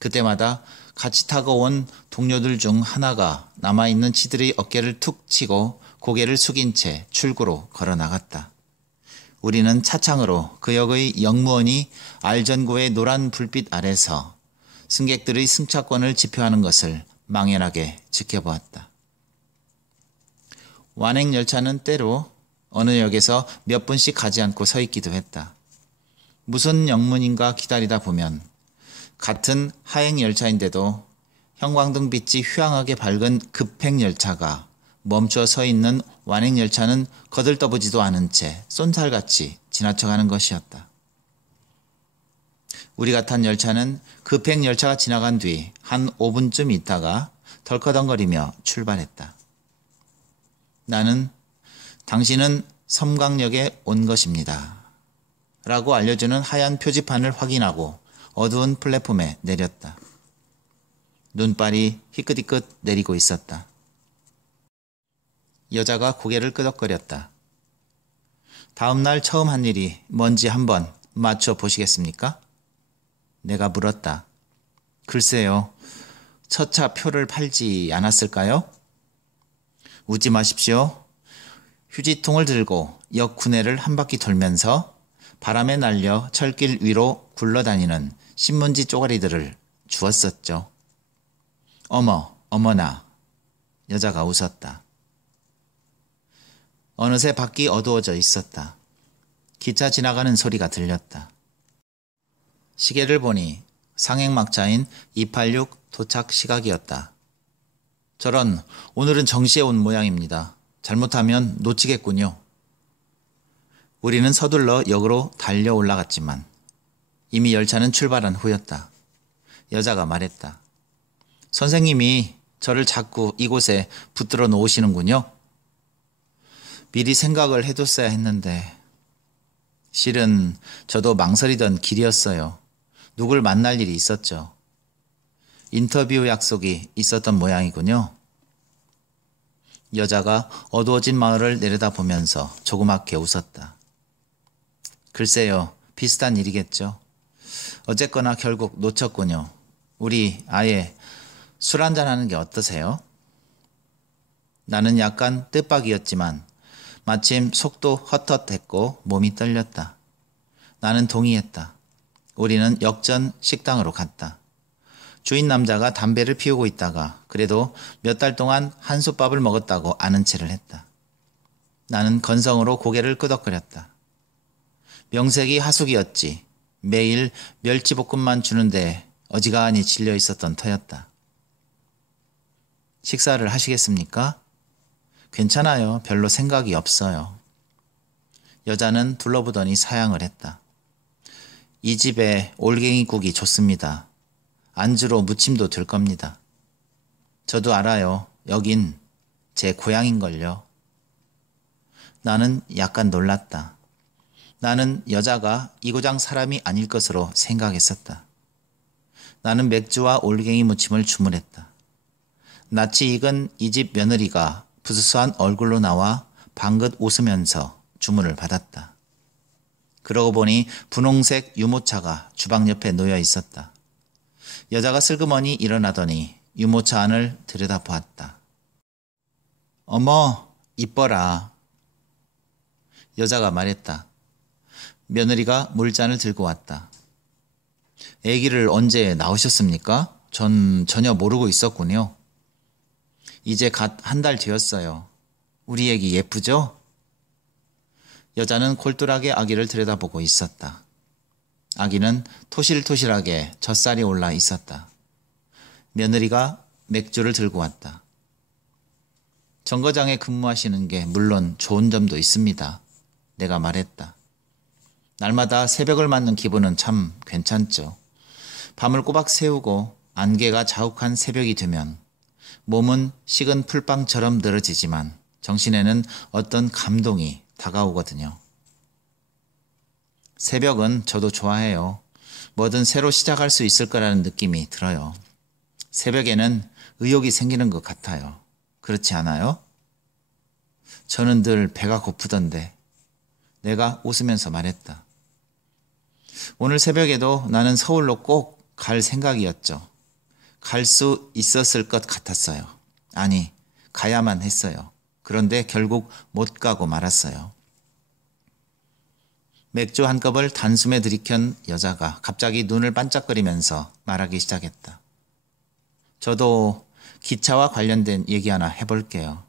그때마다 같이 타고 온 동료들 중 하나가 남아있는 치들의 어깨를 툭 치고 고개를 숙인 채 출구로 걸어 나갔다. 우리는 차창으로 그 역의 영무원이 알전구의 노란 불빛 아래서 승객들의 승차권을 지표하는 것을 망연하게 지켜보았다. 완행열차는 때로 어느 역에서 몇 분씩 가지 않고 서 있기도 했다. 무슨 영문인가 기다리다 보면 같은 하행열차인데도 형광등빛이 휴양하게 밝은 급행열차가 멈춰 서 있는 완행열차는 거들떠보지도 않은 채 쏜살같이 지나쳐가는 것이었다. 우리가 탄 열차는 급행열차가 지나간 뒤 한 5분쯤 있다가 덜커덩거리며 출발했다. 나는 당신은 섬광역에 온 것입니다. 라고 알려주는 하얀 표지판을 확인하고 어두운 플랫폼에 내렸다. 눈발이 희끗희끗 내리고 있었다. 여자가 고개를 끄덕거렸다. 다음 날 처음 한 일이 뭔지 한번 맞춰 보시겠습니까? 내가 물었다. 글쎄요. 첫 차 표를 팔지 않았을까요? 웃지 마십시오. 휴지통을 들고 역 구내를 한 바퀴 돌면서 바람에 날려 철길 위로 굴러다니는 신문지 쪼가리들을 주었었죠. 어머, 어머나. 여자가 웃었다. 어느새 밖이 어두워져 있었다. 기차 지나가는 소리가 들렸다. 시계를 보니 상행막차인 286 도착 시각이었다. 저런, 오늘은 정시에 온 모양입니다. 잘못하면 놓치겠군요. 우리는 서둘러 역으로 달려 올라갔지만 이미 열차는 출발한 후였다. 여자가 말했다. 선생님이 저를 자꾸 이곳에 붙들어 놓으시는군요. 미리 생각을 해뒀어야 했는데 실은 저도 망설이던 길이었어요. 누굴 만날 일이 있었죠. 인터뷰 약속이 있었던 모양이군요. 여자가 어두워진 마을을 내려다보면서 조그맣게 웃었다. 글쎄요, 비슷한 일이겠죠. 어쨌거나 결국 놓쳤군요. 우리 아예 술 한잔하는 게 어떠세요? 나는 약간 뜻밖이었지만 마침 속도 헛헛했고 몸이 떨렸다. 나는 동의했다. 우리는 역전 식당으로 갔다. 주인 남자가 담배를 피우고 있다가 그래도 몇 달 동안 한솥밥을 먹었다고 아는 체를 했다. 나는 건성으로 고개를 끄덕거렸다. 명색이 하숙이었지. 매일 멸치볶음만 주는데 어지간히 질려 있었던 터였다. 식사를 하시겠습니까? 괜찮아요. 별로 생각이 없어요. 여자는 둘러보더니 사양을 했다. 이 집에 올갱이국이 좋습니다. 안주로 무침도 될 겁니다. 저도 알아요. 여긴 제 고향인걸요. 나는 약간 놀랐다. 나는 여자가 이 고장 사람이 아닐 것으로 생각했었다. 나는 맥주와 올갱이 무침을 주문했다. 낯이 익은 이 집 며느리가 부스스한 얼굴로 나와 방긋 웃으면서 주문을 받았다. 그러고 보니 분홍색 유모차가 주방 옆에 놓여 있었다. 여자가 슬그머니 일어나더니 유모차 안을 들여다보았다. 어머, 이뻐라. 여자가 말했다. 며느리가 물잔을 들고 왔다. 아기를 언제 낳으셨습니까? 전 전혀 모르고 있었군요. 이제 갓 한 달 되었어요. 우리 애기 예쁘죠? 여자는 골똘하게 아기를 들여다보고 있었다. 아기는 토실토실하게 젖살이 올라 있었다. 며느리가 맥주를 들고 왔다. 정거장에 근무하시는 게 물론 좋은 점도 있습니다. 내가 말했다. 날마다 새벽을 맞는 기분은 참 괜찮죠. 밤을 꼬박 새우고 안개가 자욱한 새벽이 되면 몸은 식은 풀빵처럼 늘어지지만 정신에는 어떤 감동이 다가오거든요. 새벽은 저도 좋아해요. 뭐든 새로 시작할 수 있을 거라는 느낌이 들어요. 새벽에는 의욕이 생기는 것 같아요. 그렇지 않아요? 저는 늘 배가 고프던데. 내가 웃으면서 말했다. 오늘 새벽에도 나는 서울로 꼭 갈 생각이었죠. 갈 수 있었을 것 같았어요. 아니, 가야만 했어요. 그런데 결국 못 가고 말았어요. 맥주 한 컵을 단숨에 들이켠 여자가 갑자기 눈을 반짝거리면서 말하기 시작했다. 저도 기차와 관련된 얘기 하나 해볼게요.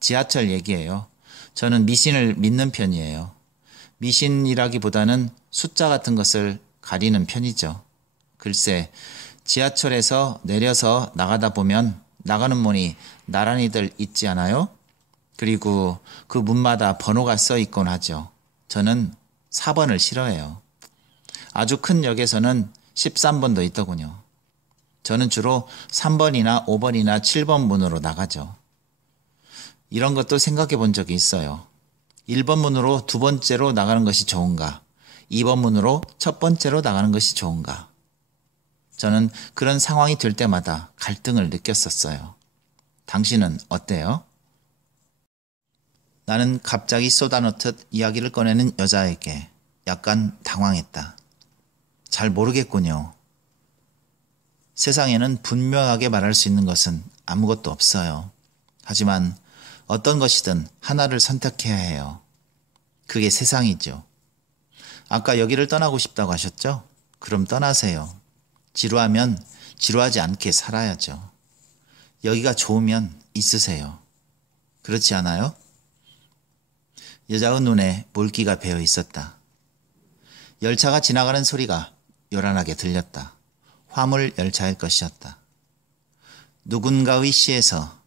지하철 얘기예요. 저는 미신을 믿는 편이에요. 미신이라기보다는 숫자 같은 것을 가리는 편이죠. 글쎄, 지하철에서 내려서 나가다 보면 나가는 문이 나란히들 있지 않아요? 그리고 그 문마다 번호가 써 있곤 하죠. 저는 4번을 싫어해요. 아주 큰 역에서는 13번도 있더군요. 저는 주로 3번이나 5번이나 7번 문으로 나가죠. 이런 것도 생각해 본 적이 있어요. 1번 문으로 두 번째로 나가는 것이 좋은가? 2번 문으로 첫 번째로 나가는 것이 좋은가? 저는 그런 상황이 될 때마다 갈등을 느꼈었어요. 당신은 어때요? 나는 갑자기 쏟아놓듯 이야기를 꺼내는 여자에게 약간 당황했다. 잘 모르겠군요. 세상에는 분명하게 말할 수 있는 것은 아무것도 없어요. 하지만 어떤 것이든 하나를 선택해야 해요. 그게 세상이죠. 아까 여기를 떠나고 싶다고 하셨죠? 그럼 떠나세요. 지루하면 지루하지 않게 살아야죠. 여기가 좋으면 있으세요. 그렇지 않아요? 여자의 눈에 물기가 배어 있었다. 열차가 지나가는 소리가 요란하게 들렸다. 화물 열차일 것이었다. 누군가의 시에서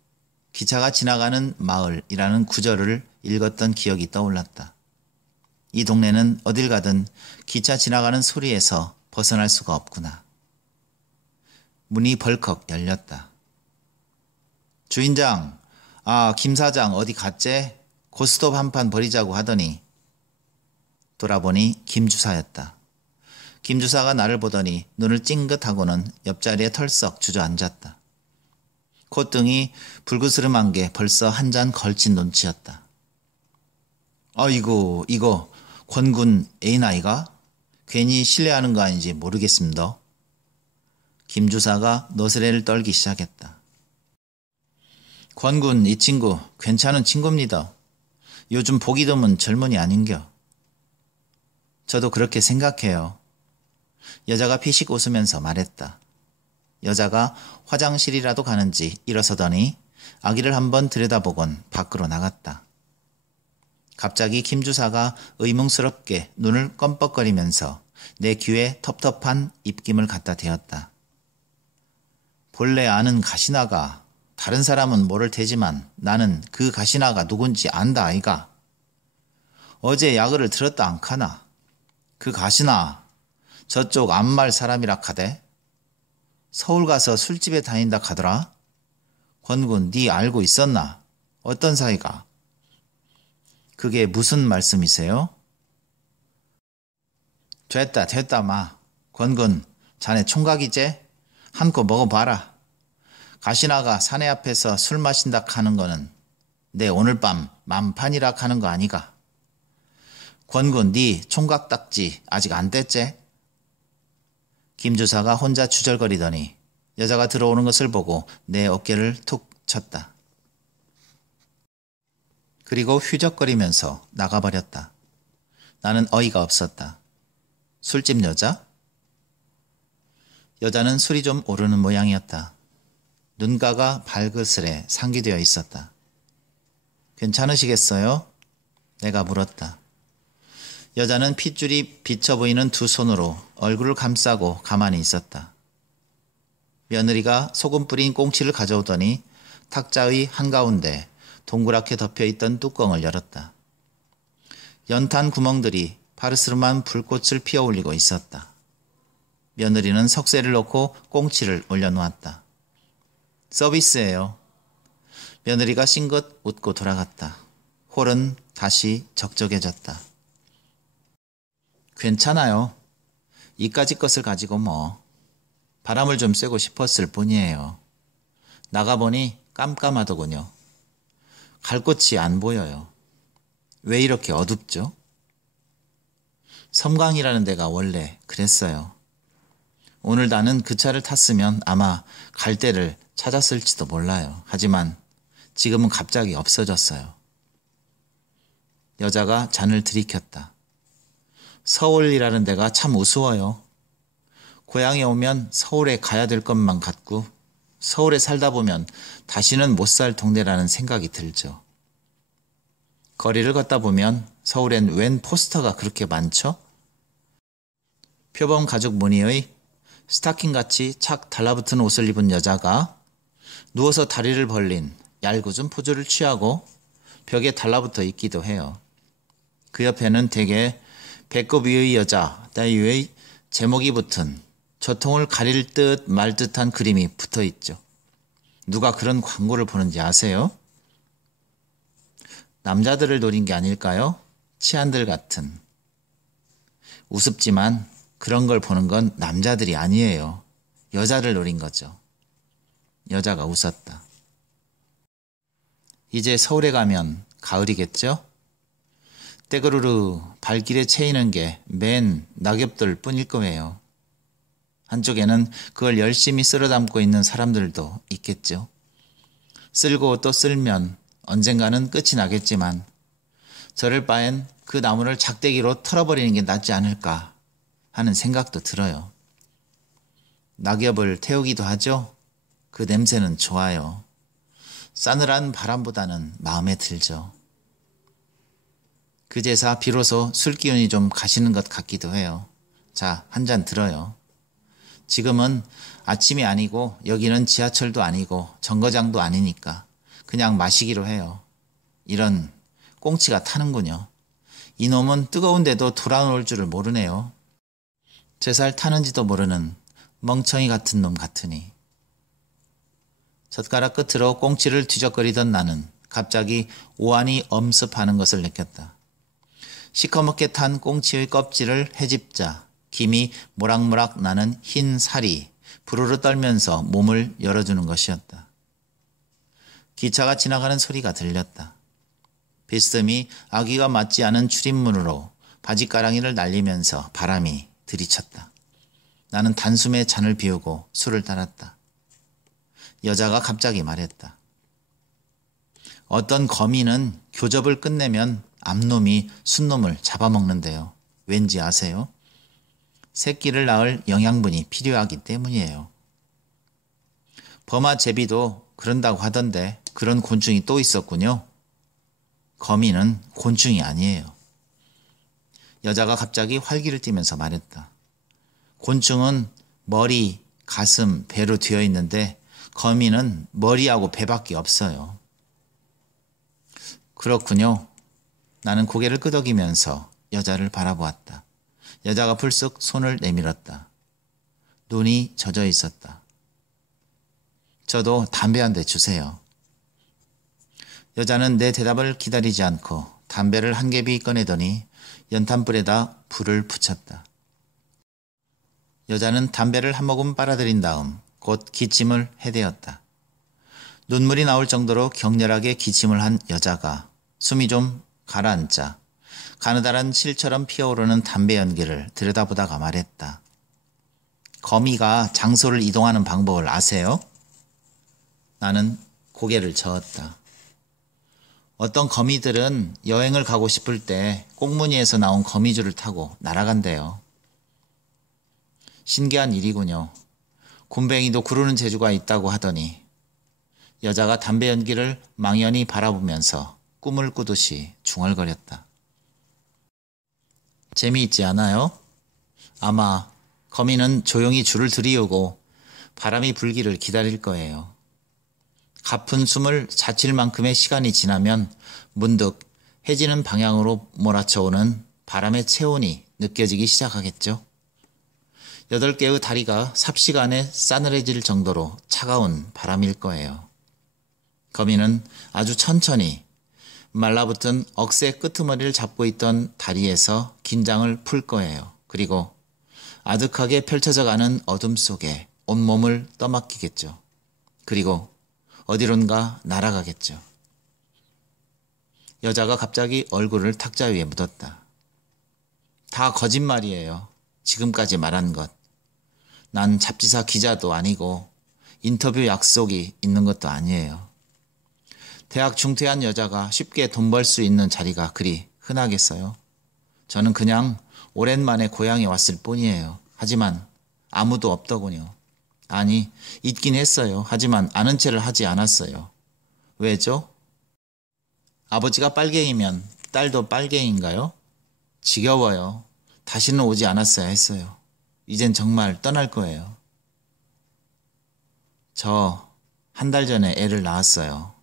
기차가 지나가는 마을이라는 구절을 읽었던 기억이 떠올랐다. 이 동네는 어딜 가든 기차 지나가는 소리에서 벗어날 수가 없구나. 문이 벌컥 열렸다. 주인장, 김 사장 어디 갔제? 고스톱 한 판 버리자고 하더니. 돌아보니 김 주사였다. 김 주사가 나를 보더니 눈을 찡긋하고는 옆자리에 털썩 주저앉았다. 콧등이 불그스름한 게 벌써 한 잔 걸친 눈치였다. 아이고, 이거 권군 애인 아이가? 괜히 실례하는 거 아닌지 모르겠습니다. 김 주사가 너스레를 떨기 시작했다. 권군 이 친구 괜찮은 친구입니다. 요즘 보기 드문 젊은이 아닌겨. 저도 그렇게 생각해요. 여자가 피식 웃으면서 말했다. 여자가 화장실이라도 가는지 일어서더니 아기를 한번 들여다보곤 밖으로 나갔다. 갑자기 김 주사가 의문스럽게 눈을 껌뻑거리면서 내 귀에 텁텁한 입김을 갖다 대었다. 본래 아는 가시나가 다른 사람은 모를 테지만 나는 그 가시나가 누군지 안다 아이가. 어제 야그를 들었다 안카나. 그 가시나 저쪽 앞말 사람이라 카대. 서울 가서 술집에 다닌다 카더라. 권군 네 알고 있었나? 어떤 사이가? 그게 무슨 말씀이세요? 됐다 마. 권군 자네 총각이제? 한껏 먹어봐라. 가시나가 사내 앞에서 술 마신다 하는 거는 내 오늘 밤 만판이라 하는 거 아니가. 권군 네 총각 딱지 아직 안 뗐제? 김 주사가 혼자 주절거리더니 여자가 들어오는 것을 보고 내 어깨를 툭 쳤다. 그리고 휘적거리면서 나가버렸다. 나는 어이가 없었다. 술집 여자? 여자는 술이 좀 오르는 모양이었다. 눈가가 발그스레 상기되어 있었다. 괜찮으시겠어요? 내가 물었다. 여자는 핏줄이 비쳐 보이는 두 손으로 얼굴을 감싸고 가만히 있었다. 며느리가 소금 뿌린 꽁치를 가져오더니 탁자의 한가운데 동그랗게 덮여있던 뚜껑을 열었다. 연탄 구멍들이 파르스름한 불꽃을 피어올리고 있었다. 며느리는 석쇠를 넣고 꽁치를 올려놓았다. 서비스예요. 며느리가 싱긋 웃고 돌아갔다. 홀은 다시 적적해졌다. 괜찮아요. 이까짓 것을 가지고 뭐. 바람을 좀 쐬고 싶었을 뿐이에요. 나가보니 깜깜하더군요. 갈 곳이 안 보여요. 왜 이렇게 어둡죠? 섬광이라는 데가 원래 그랬어요. 오늘 나는 그 차를 탔으면 아마 갈 데를 찾았을지도 몰라요. 하지만 지금은 갑자기 없어졌어요. 여자가 잔을 들이켰다. 서울이라는 데가 참 우스워요. 고향에 오면 서울에 가야 될 것만 같고 서울에 살다 보면 다시는 못 살 동네라는 생각이 들죠. 거리를 걷다 보면 서울엔 웬 포스터가 그렇게 많죠? 표범 가죽 무늬의 스타킹같이 착 달라붙은 옷을 입은 여자가 누워서 다리를 벌린 얄궂은 포즈를 취하고 벽에 달라붙어 있기도 해요. 그 옆에는 대개 배꼽 위의 여자 따위의 제목이 붙은 저통을 가릴 듯 말 듯한 그림이 붙어 있죠. 누가 그런 광고를 보는지 아세요? 남자들을 노린 게 아닐까요? 치안들 같은. 우습지만 그런 걸 보는 건 남자들이 아니에요. 여자를 노린 거죠. 여자가 웃었다. 이제 서울에 가면 가을이겠죠? 떼그르르 발길에 채이는 게 맨 낙엽들 뿐일 거예요. 한쪽에는 그걸 열심히 쓸어 담고 있는 사람들도 있겠죠. 쓸고 또 쓸면 언젠가는 끝이 나겠지만 저럴 바엔 그 나무를 작대기로 털어버리는 게 낫지 않을까 하는 생각도 들어요. 낙엽을 태우기도 하죠. 그 냄새는 좋아요. 싸늘한 바람보다는 마음에 들죠. 그제서 비로소 술 기운이 좀 가시는 것 같기도 해요. 자, 한 잔 들어요. 지금은 아침이 아니고 여기는 지하철도 아니고 정거장도 아니니까 그냥 마시기로 해요. 이런 꽁치가 타는군요. 이놈은 뜨거운데도 돌아올 줄을 모르네요. 제 살 타는지도 모르는 멍청이 같은 놈 같으니. 젓가락 끝으로 꽁치를 뒤적거리던 나는 갑자기 오한이 엄습하는 것을 느꼈다. 시커멓게 탄 꽁치의 껍질을 헤집자 김이 모락모락 나는 흰 살이 부르르 떨면서 몸을 열어주는 것이었다. 기차가 지나가는 소리가 들렸다. 비스듬히 아기가 맞지 않은 출입문으로 바지가랑이를 날리면서 바람이 들이쳤다. 나는 단숨에 잔을 비우고 술을 따랐다. 여자가 갑자기 말했다. 어떤 거미는 교접을 끝내면 암놈이 순놈을 잡아먹는데요. 왠지 아세요? 새끼를 낳을 영양분이 필요하기 때문이에요. 버마제비도 그런다고 하던데 그런 곤충이 또 있었군요. 거미는 곤충이 아니에요. 여자가 갑자기 활기를 띠면서 말했다. 곤충은 머리, 가슴, 배로 되어 있는데 거미는 머리하고 배밖에 없어요. 그렇군요. 나는 고개를 끄덕이면서 여자를 바라보았다. 여자가 불쑥 손을 내밀었다. 눈이 젖어 있었다. 저도 담배 한 대 주세요. 여자는 내 대답을 기다리지 않고 담배를 한 개비 꺼내더니 연탄불에다 불을 붙였다. 여자는 담배를 한 모금 빨아들인 다음 곧 기침을 해대었다. 눈물이 나올 정도로 격렬하게 기침을 한 여자가 숨이 좀 가라앉자 가느다란 실처럼 피어오르는 담배 연기를 들여다보다가 말했다. 거미가 장소를 이동하는 방법을 아세요? 나는 고개를 저었다. 어떤 거미들은 여행을 가고 싶을 때 꽁무니에서 나온 거미줄을 타고 날아간대요. 신기한 일이군요. 굼벵이도 구르는 재주가 있다고 하더니. 여자가 담배 연기를 망연히 바라보면서 꿈을 꾸듯이 중얼거렸다. 재미있지 않아요? 아마 거미는 조용히 줄을 들이우고 바람이 불기를 기다릴 거예요. 가쁜 숨을 자칠 만큼의 시간이 지나면 문득 해지는 방향으로 몰아쳐오는 바람의 체온이 느껴지기 시작하겠죠. 8개의 다리가 삽시간에 싸늘해질 정도로 차가운 바람일 거예요. 거미는 아주 천천히 말라붙은 억새 끄트머리를 잡고 있던 다리에서 긴장을 풀 거예요. 그리고 아득하게 펼쳐져 가는 어둠 속에 온몸을 떠맡기겠죠. 그리고 어디론가 날아가겠죠. 여자가 갑자기 얼굴을 탁자 위에 묻었다. 다 거짓말이에요. 지금까지 말한 것. 난 잡지사 기자도 아니고 인터뷰 약속이 있는 것도 아니에요. 대학 중퇴한 여자가 쉽게 돈 벌 수 있는 자리가 그리 흔하겠어요. 저는 그냥 오랜만에 고향에 왔을 뿐이에요. 하지만 아무도 없더군요. 아니, 있긴 했어요. 하지만 아는 체를 하지 않았어요. 왜죠? 아버지가 빨갱이면 딸도 빨갱이인가요? 지겨워요. 다시는 오지 않았어야 했어요. 이젠 정말 떠날 거예요. 저 1달 전에 애를 낳았어요.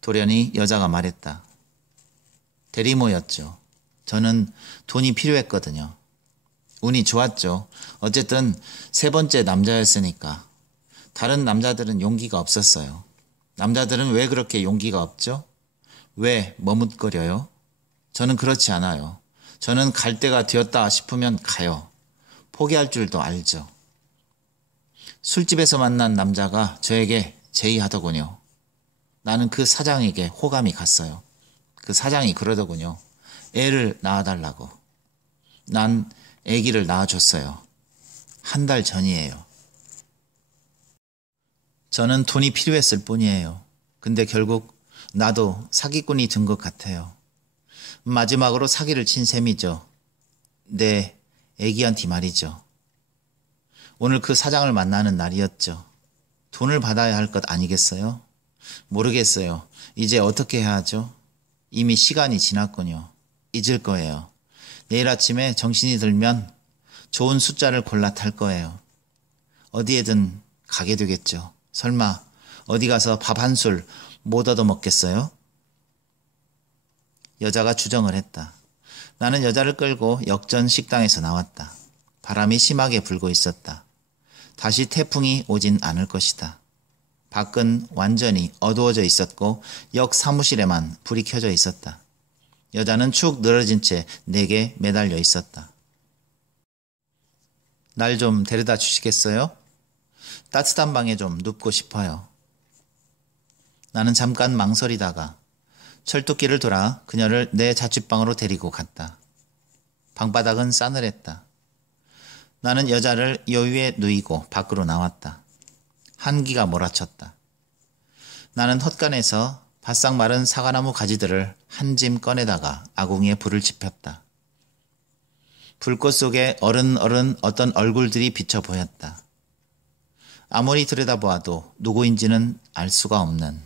돌연히 여자가 말했다. 대리모였죠. 저는 돈이 필요했거든요. 운이 좋았죠. 어쨌든 3번째 남자였으니까. 다른 남자들은 용기가 없었어요. 남자들은 왜 그렇게 용기가 없죠? 왜 머뭇거려요? 저는 그렇지 않아요. 저는 갈 때가 되었다 싶으면 가요. 포기할 줄도 알죠. 술집에서 만난 남자가 저에게 제의하더군요. 나는 그 사장에게 호감이 갔어요. 그 사장이 그러더군요. 애를 낳아달라고. 난 아기를 낳아줬어요. 1달 전이에요. 저는 돈이 필요했을 뿐이에요. 근데 결국 나도 사기꾼이 된 것 같아요. 마지막으로 사기를 친 셈이죠. 내 아기한테 말이죠. 오늘 그 사장을 만나는 날이었죠. 돈을 받아야 할 것 아니겠어요? 모르겠어요. 이제 어떻게 해야 하죠? 이미 시간이 지났군요. 잊을 거예요. 내일 아침에 정신이 들면 좋은 숫자를 골라 탈 거예요. 어디에든 가게 되겠죠. 설마 어디 가서 밥 한술 못 얻어먹겠어요? 여자가 주정을 했다. 나는 여자를 끌고 역전 식당에서 나왔다. 바람이 심하게 불고 있었다. 다시 태풍이 오진 않을 것이다. 밖은 완전히 어두워져 있었고 역 사무실에만 불이 켜져 있었다. 여자는 축 늘어진 채 내게 매달려 있었다. 날 좀 데려다 주시겠어요? 따뜻한 방에 좀 눕고 싶어요. 나는 잠깐 망설이다가 철도길을 돌아 그녀를 내 자취방으로 데리고 갔다. 방바닥은 싸늘했다. 나는 여자를 여위에 누이고 밖으로 나왔다. 한기가 몰아쳤다. 나는 헛간에서 바싹 마른 사과나무 가지들을 한 짐 꺼내다가 아궁이에 불을 지폈다. 불꽃 속에 어른어른 어떤 얼굴들이 비쳐 보였다. 아무리 들여다보아도 누구인지는 알 수가 없는.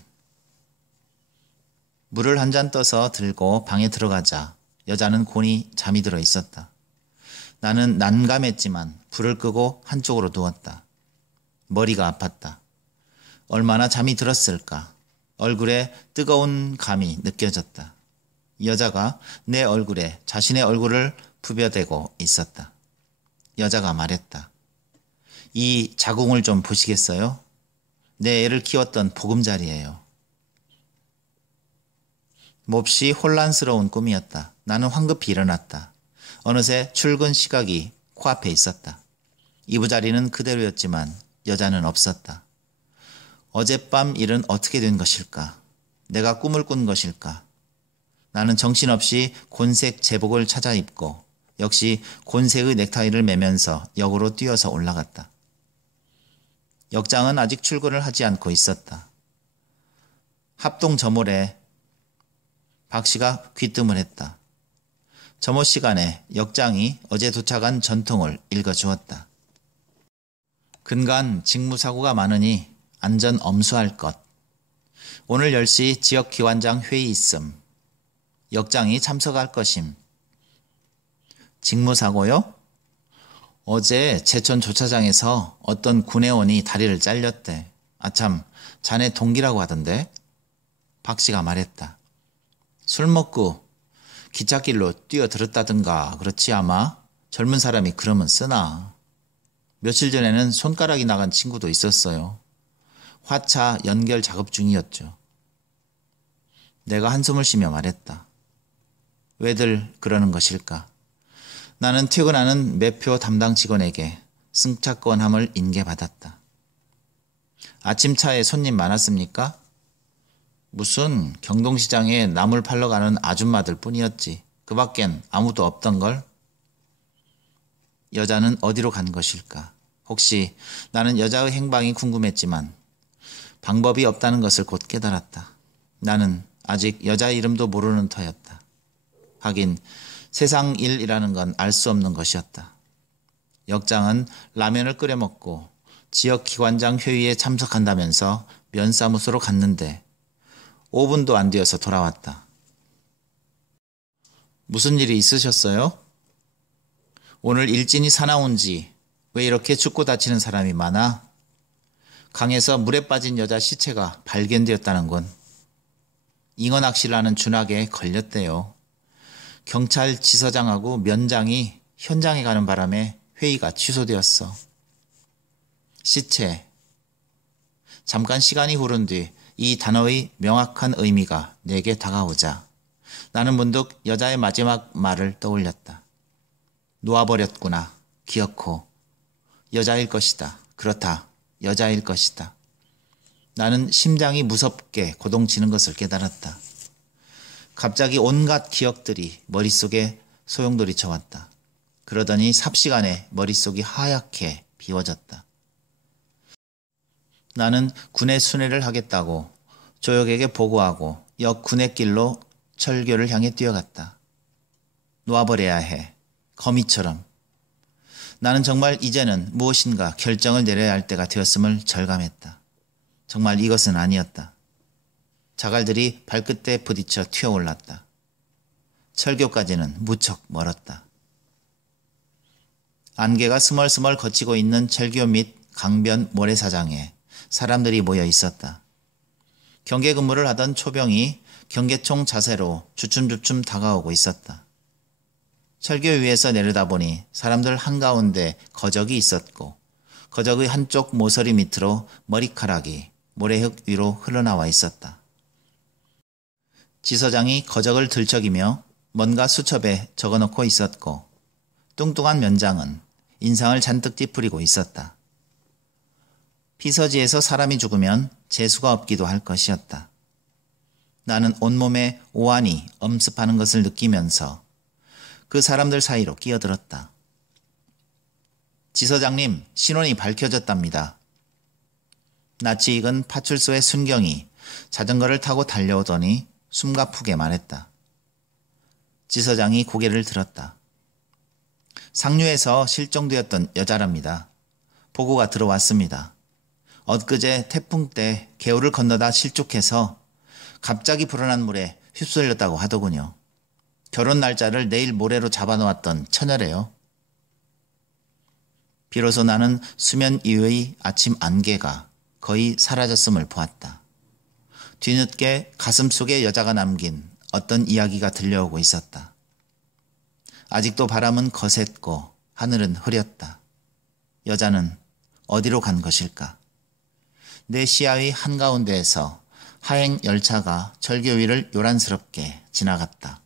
물을 한 잔 떠서 들고 방에 들어가자 여자는 곤히 잠이 들어 있었다. 나는 난감했지만 불을 끄고 한쪽으로 누웠다. 머리가 아팠다. 얼마나 잠이 들었을까. 얼굴에 뜨거운 감이 느껴졌다. 여자가 내 얼굴에 자신의 얼굴을 부벼대고 있었다. 여자가 말했다. 이 자궁을 좀 보시겠어요? 내 애를 키웠던 보금자리예요. 몹시 혼란스러운 꿈이었다. 나는 황급히 일어났다. 어느새 출근 시각이 코앞에 있었다. 이부자리는 그대로였지만 여자는 없었다. 어젯밤 일은 어떻게 된 것일까? 내가 꿈을 꾼 것일까? 나는 정신없이 곤색 제복을 찾아 입고 역시 곤색의 넥타이를 매면서 역으로 뛰어서 올라갔다. 역장은 아직 출근을 하지 않고 있었다. 합동 점홀에 박 씨가 귀뜸을 했다. 점호 시간에 역장이 어제 도착한 전통을 읽어주었다. 근간 직무사고가 많으니 안전 엄수할 것. 오늘 10시 지역기관장 회의 있음. 역장이 참석할 것임. 직무사고요? 어제 제천 조차장에서 어떤 군의원이 다리를 잘렸대. 아참, 자네 동기라고 하던데? 박 씨가 말했다. 술 먹고 기찻길로 뛰어들었다든가 그렇지 아마? 젊은 사람이 그러면 쓰나. 며칠 전에는 손가락이 나간 친구도 있었어요. 화차 연결 작업 중이었죠. 내가 한숨을 쉬며 말했다. 왜들 그러는 것일까? 나는 퇴근하는 매표 담당 직원에게 승차권함을 인계받았다. 아침차에 손님 많았습니까? 무슨 경동시장에 나물 팔러 가는 아줌마들 뿐이었지. 그 밖엔 아무도 없던걸? 여자는 어디로 간 것일까? 혹시 나는 여자의 행방이 궁금했지만 방법이 없다는 것을 곧 깨달았다. 나는 아직 여자 이름도 모르는 터였다. 하긴 세상 일이라는 건 알 수 없는 것이었다. 역장은 라면을 끓여 먹고 지역기관장 회의에 참석한다면서 면사무소로 갔는데 5분도 안 되어서 돌아왔다. 무슨 일이 있으셨어요? 오늘 일진이 사나운지 왜 이렇게 죽고 다치는 사람이 많아? 강에서 물에 빠진 여자 시체가 발견되었다는군. 잉어낚시를 하는 준학에 걸렸대요. 경찰 지서장하고 면장이 현장에 가는 바람에 회의가 취소되었어. 시체. 잠깐 시간이 흐른 뒤 이 단어의 명확한 의미가 내게 다가오자 나는 문득 여자의 마지막 말을 떠올렸다. 놓아버렸구나. 기어코. 여자일 것이다. 그렇다. 여자일 것이다. 나는 심장이 무섭게 고동치는 것을 깨달았다. 갑자기 온갖 기억들이 머릿속에 소용돌이 쳐왔다. 그러더니 삽시간에 머릿속이 하얗게 비워졌다. 나는 군의 순회를 하겠다고 조역에게 보고하고 역 군의길로 철교를 향해 뛰어갔다. 놓아버려야 해. 거미처럼. 나는 정말 이제는 무엇인가 결정을 내려야 할 때가 되었음을 절감했다. 정말 이것은 아니었다. 자갈들이 발끝에 부딪혀 튀어올랐다. 철교까지는 무척 멀었다. 안개가 스멀스멀 걷히고 있는 철교 및 강변 모래사장에 사람들이 모여 있었다. 경계 근무를 하던 초병이 경계총 자세로 주춤주춤 다가오고 있었다. 철교 위에서 내려다보니 사람들 한가운데 거적이 있었고 거적의 한쪽 모서리 밑으로 머리카락이 모래흙 위로 흘러나와 있었다. 지서장이 거적을 들척이며 뭔가 수첩에 적어놓고 있었고 뚱뚱한 면장은 인상을 잔뜩 찌푸리고 있었다. 피서지에서 사람이 죽으면 재수가 없기도 할 것이었다. 나는 온몸에 오한이 엄습하는 것을 느끼면서 그 사람들 사이로 끼어들었다. 지서장님, 신원이 밝혀졌답니다. 낯이 익은 파출소의 순경이 자전거를 타고 달려오더니 숨가쁘게 말했다. 지서장이 고개를 들었다. 상류에서 실종되었던 여자랍니다. 보고가 들어왔습니다. 엊그제 태풍 때 개울을 건너다 실족해서 갑자기 불어난 물에 휩쓸렸다고 하더군요. 결혼 날짜를 내일 모레로 잡아놓았던 처녀래요. 비로소 나는 수면 이외의 아침 안개가 거의 사라졌음을 보았다. 뒤늦게 가슴속에 여자가 남긴 어떤 이야기가 들려오고 있었다. 아직도 바람은 거셌고 하늘은 흐렸다. 여자는 어디로 간 것일까? 내 시야의 한가운데에서 하행 열차가 철교 위를 요란스럽게 지나갔다.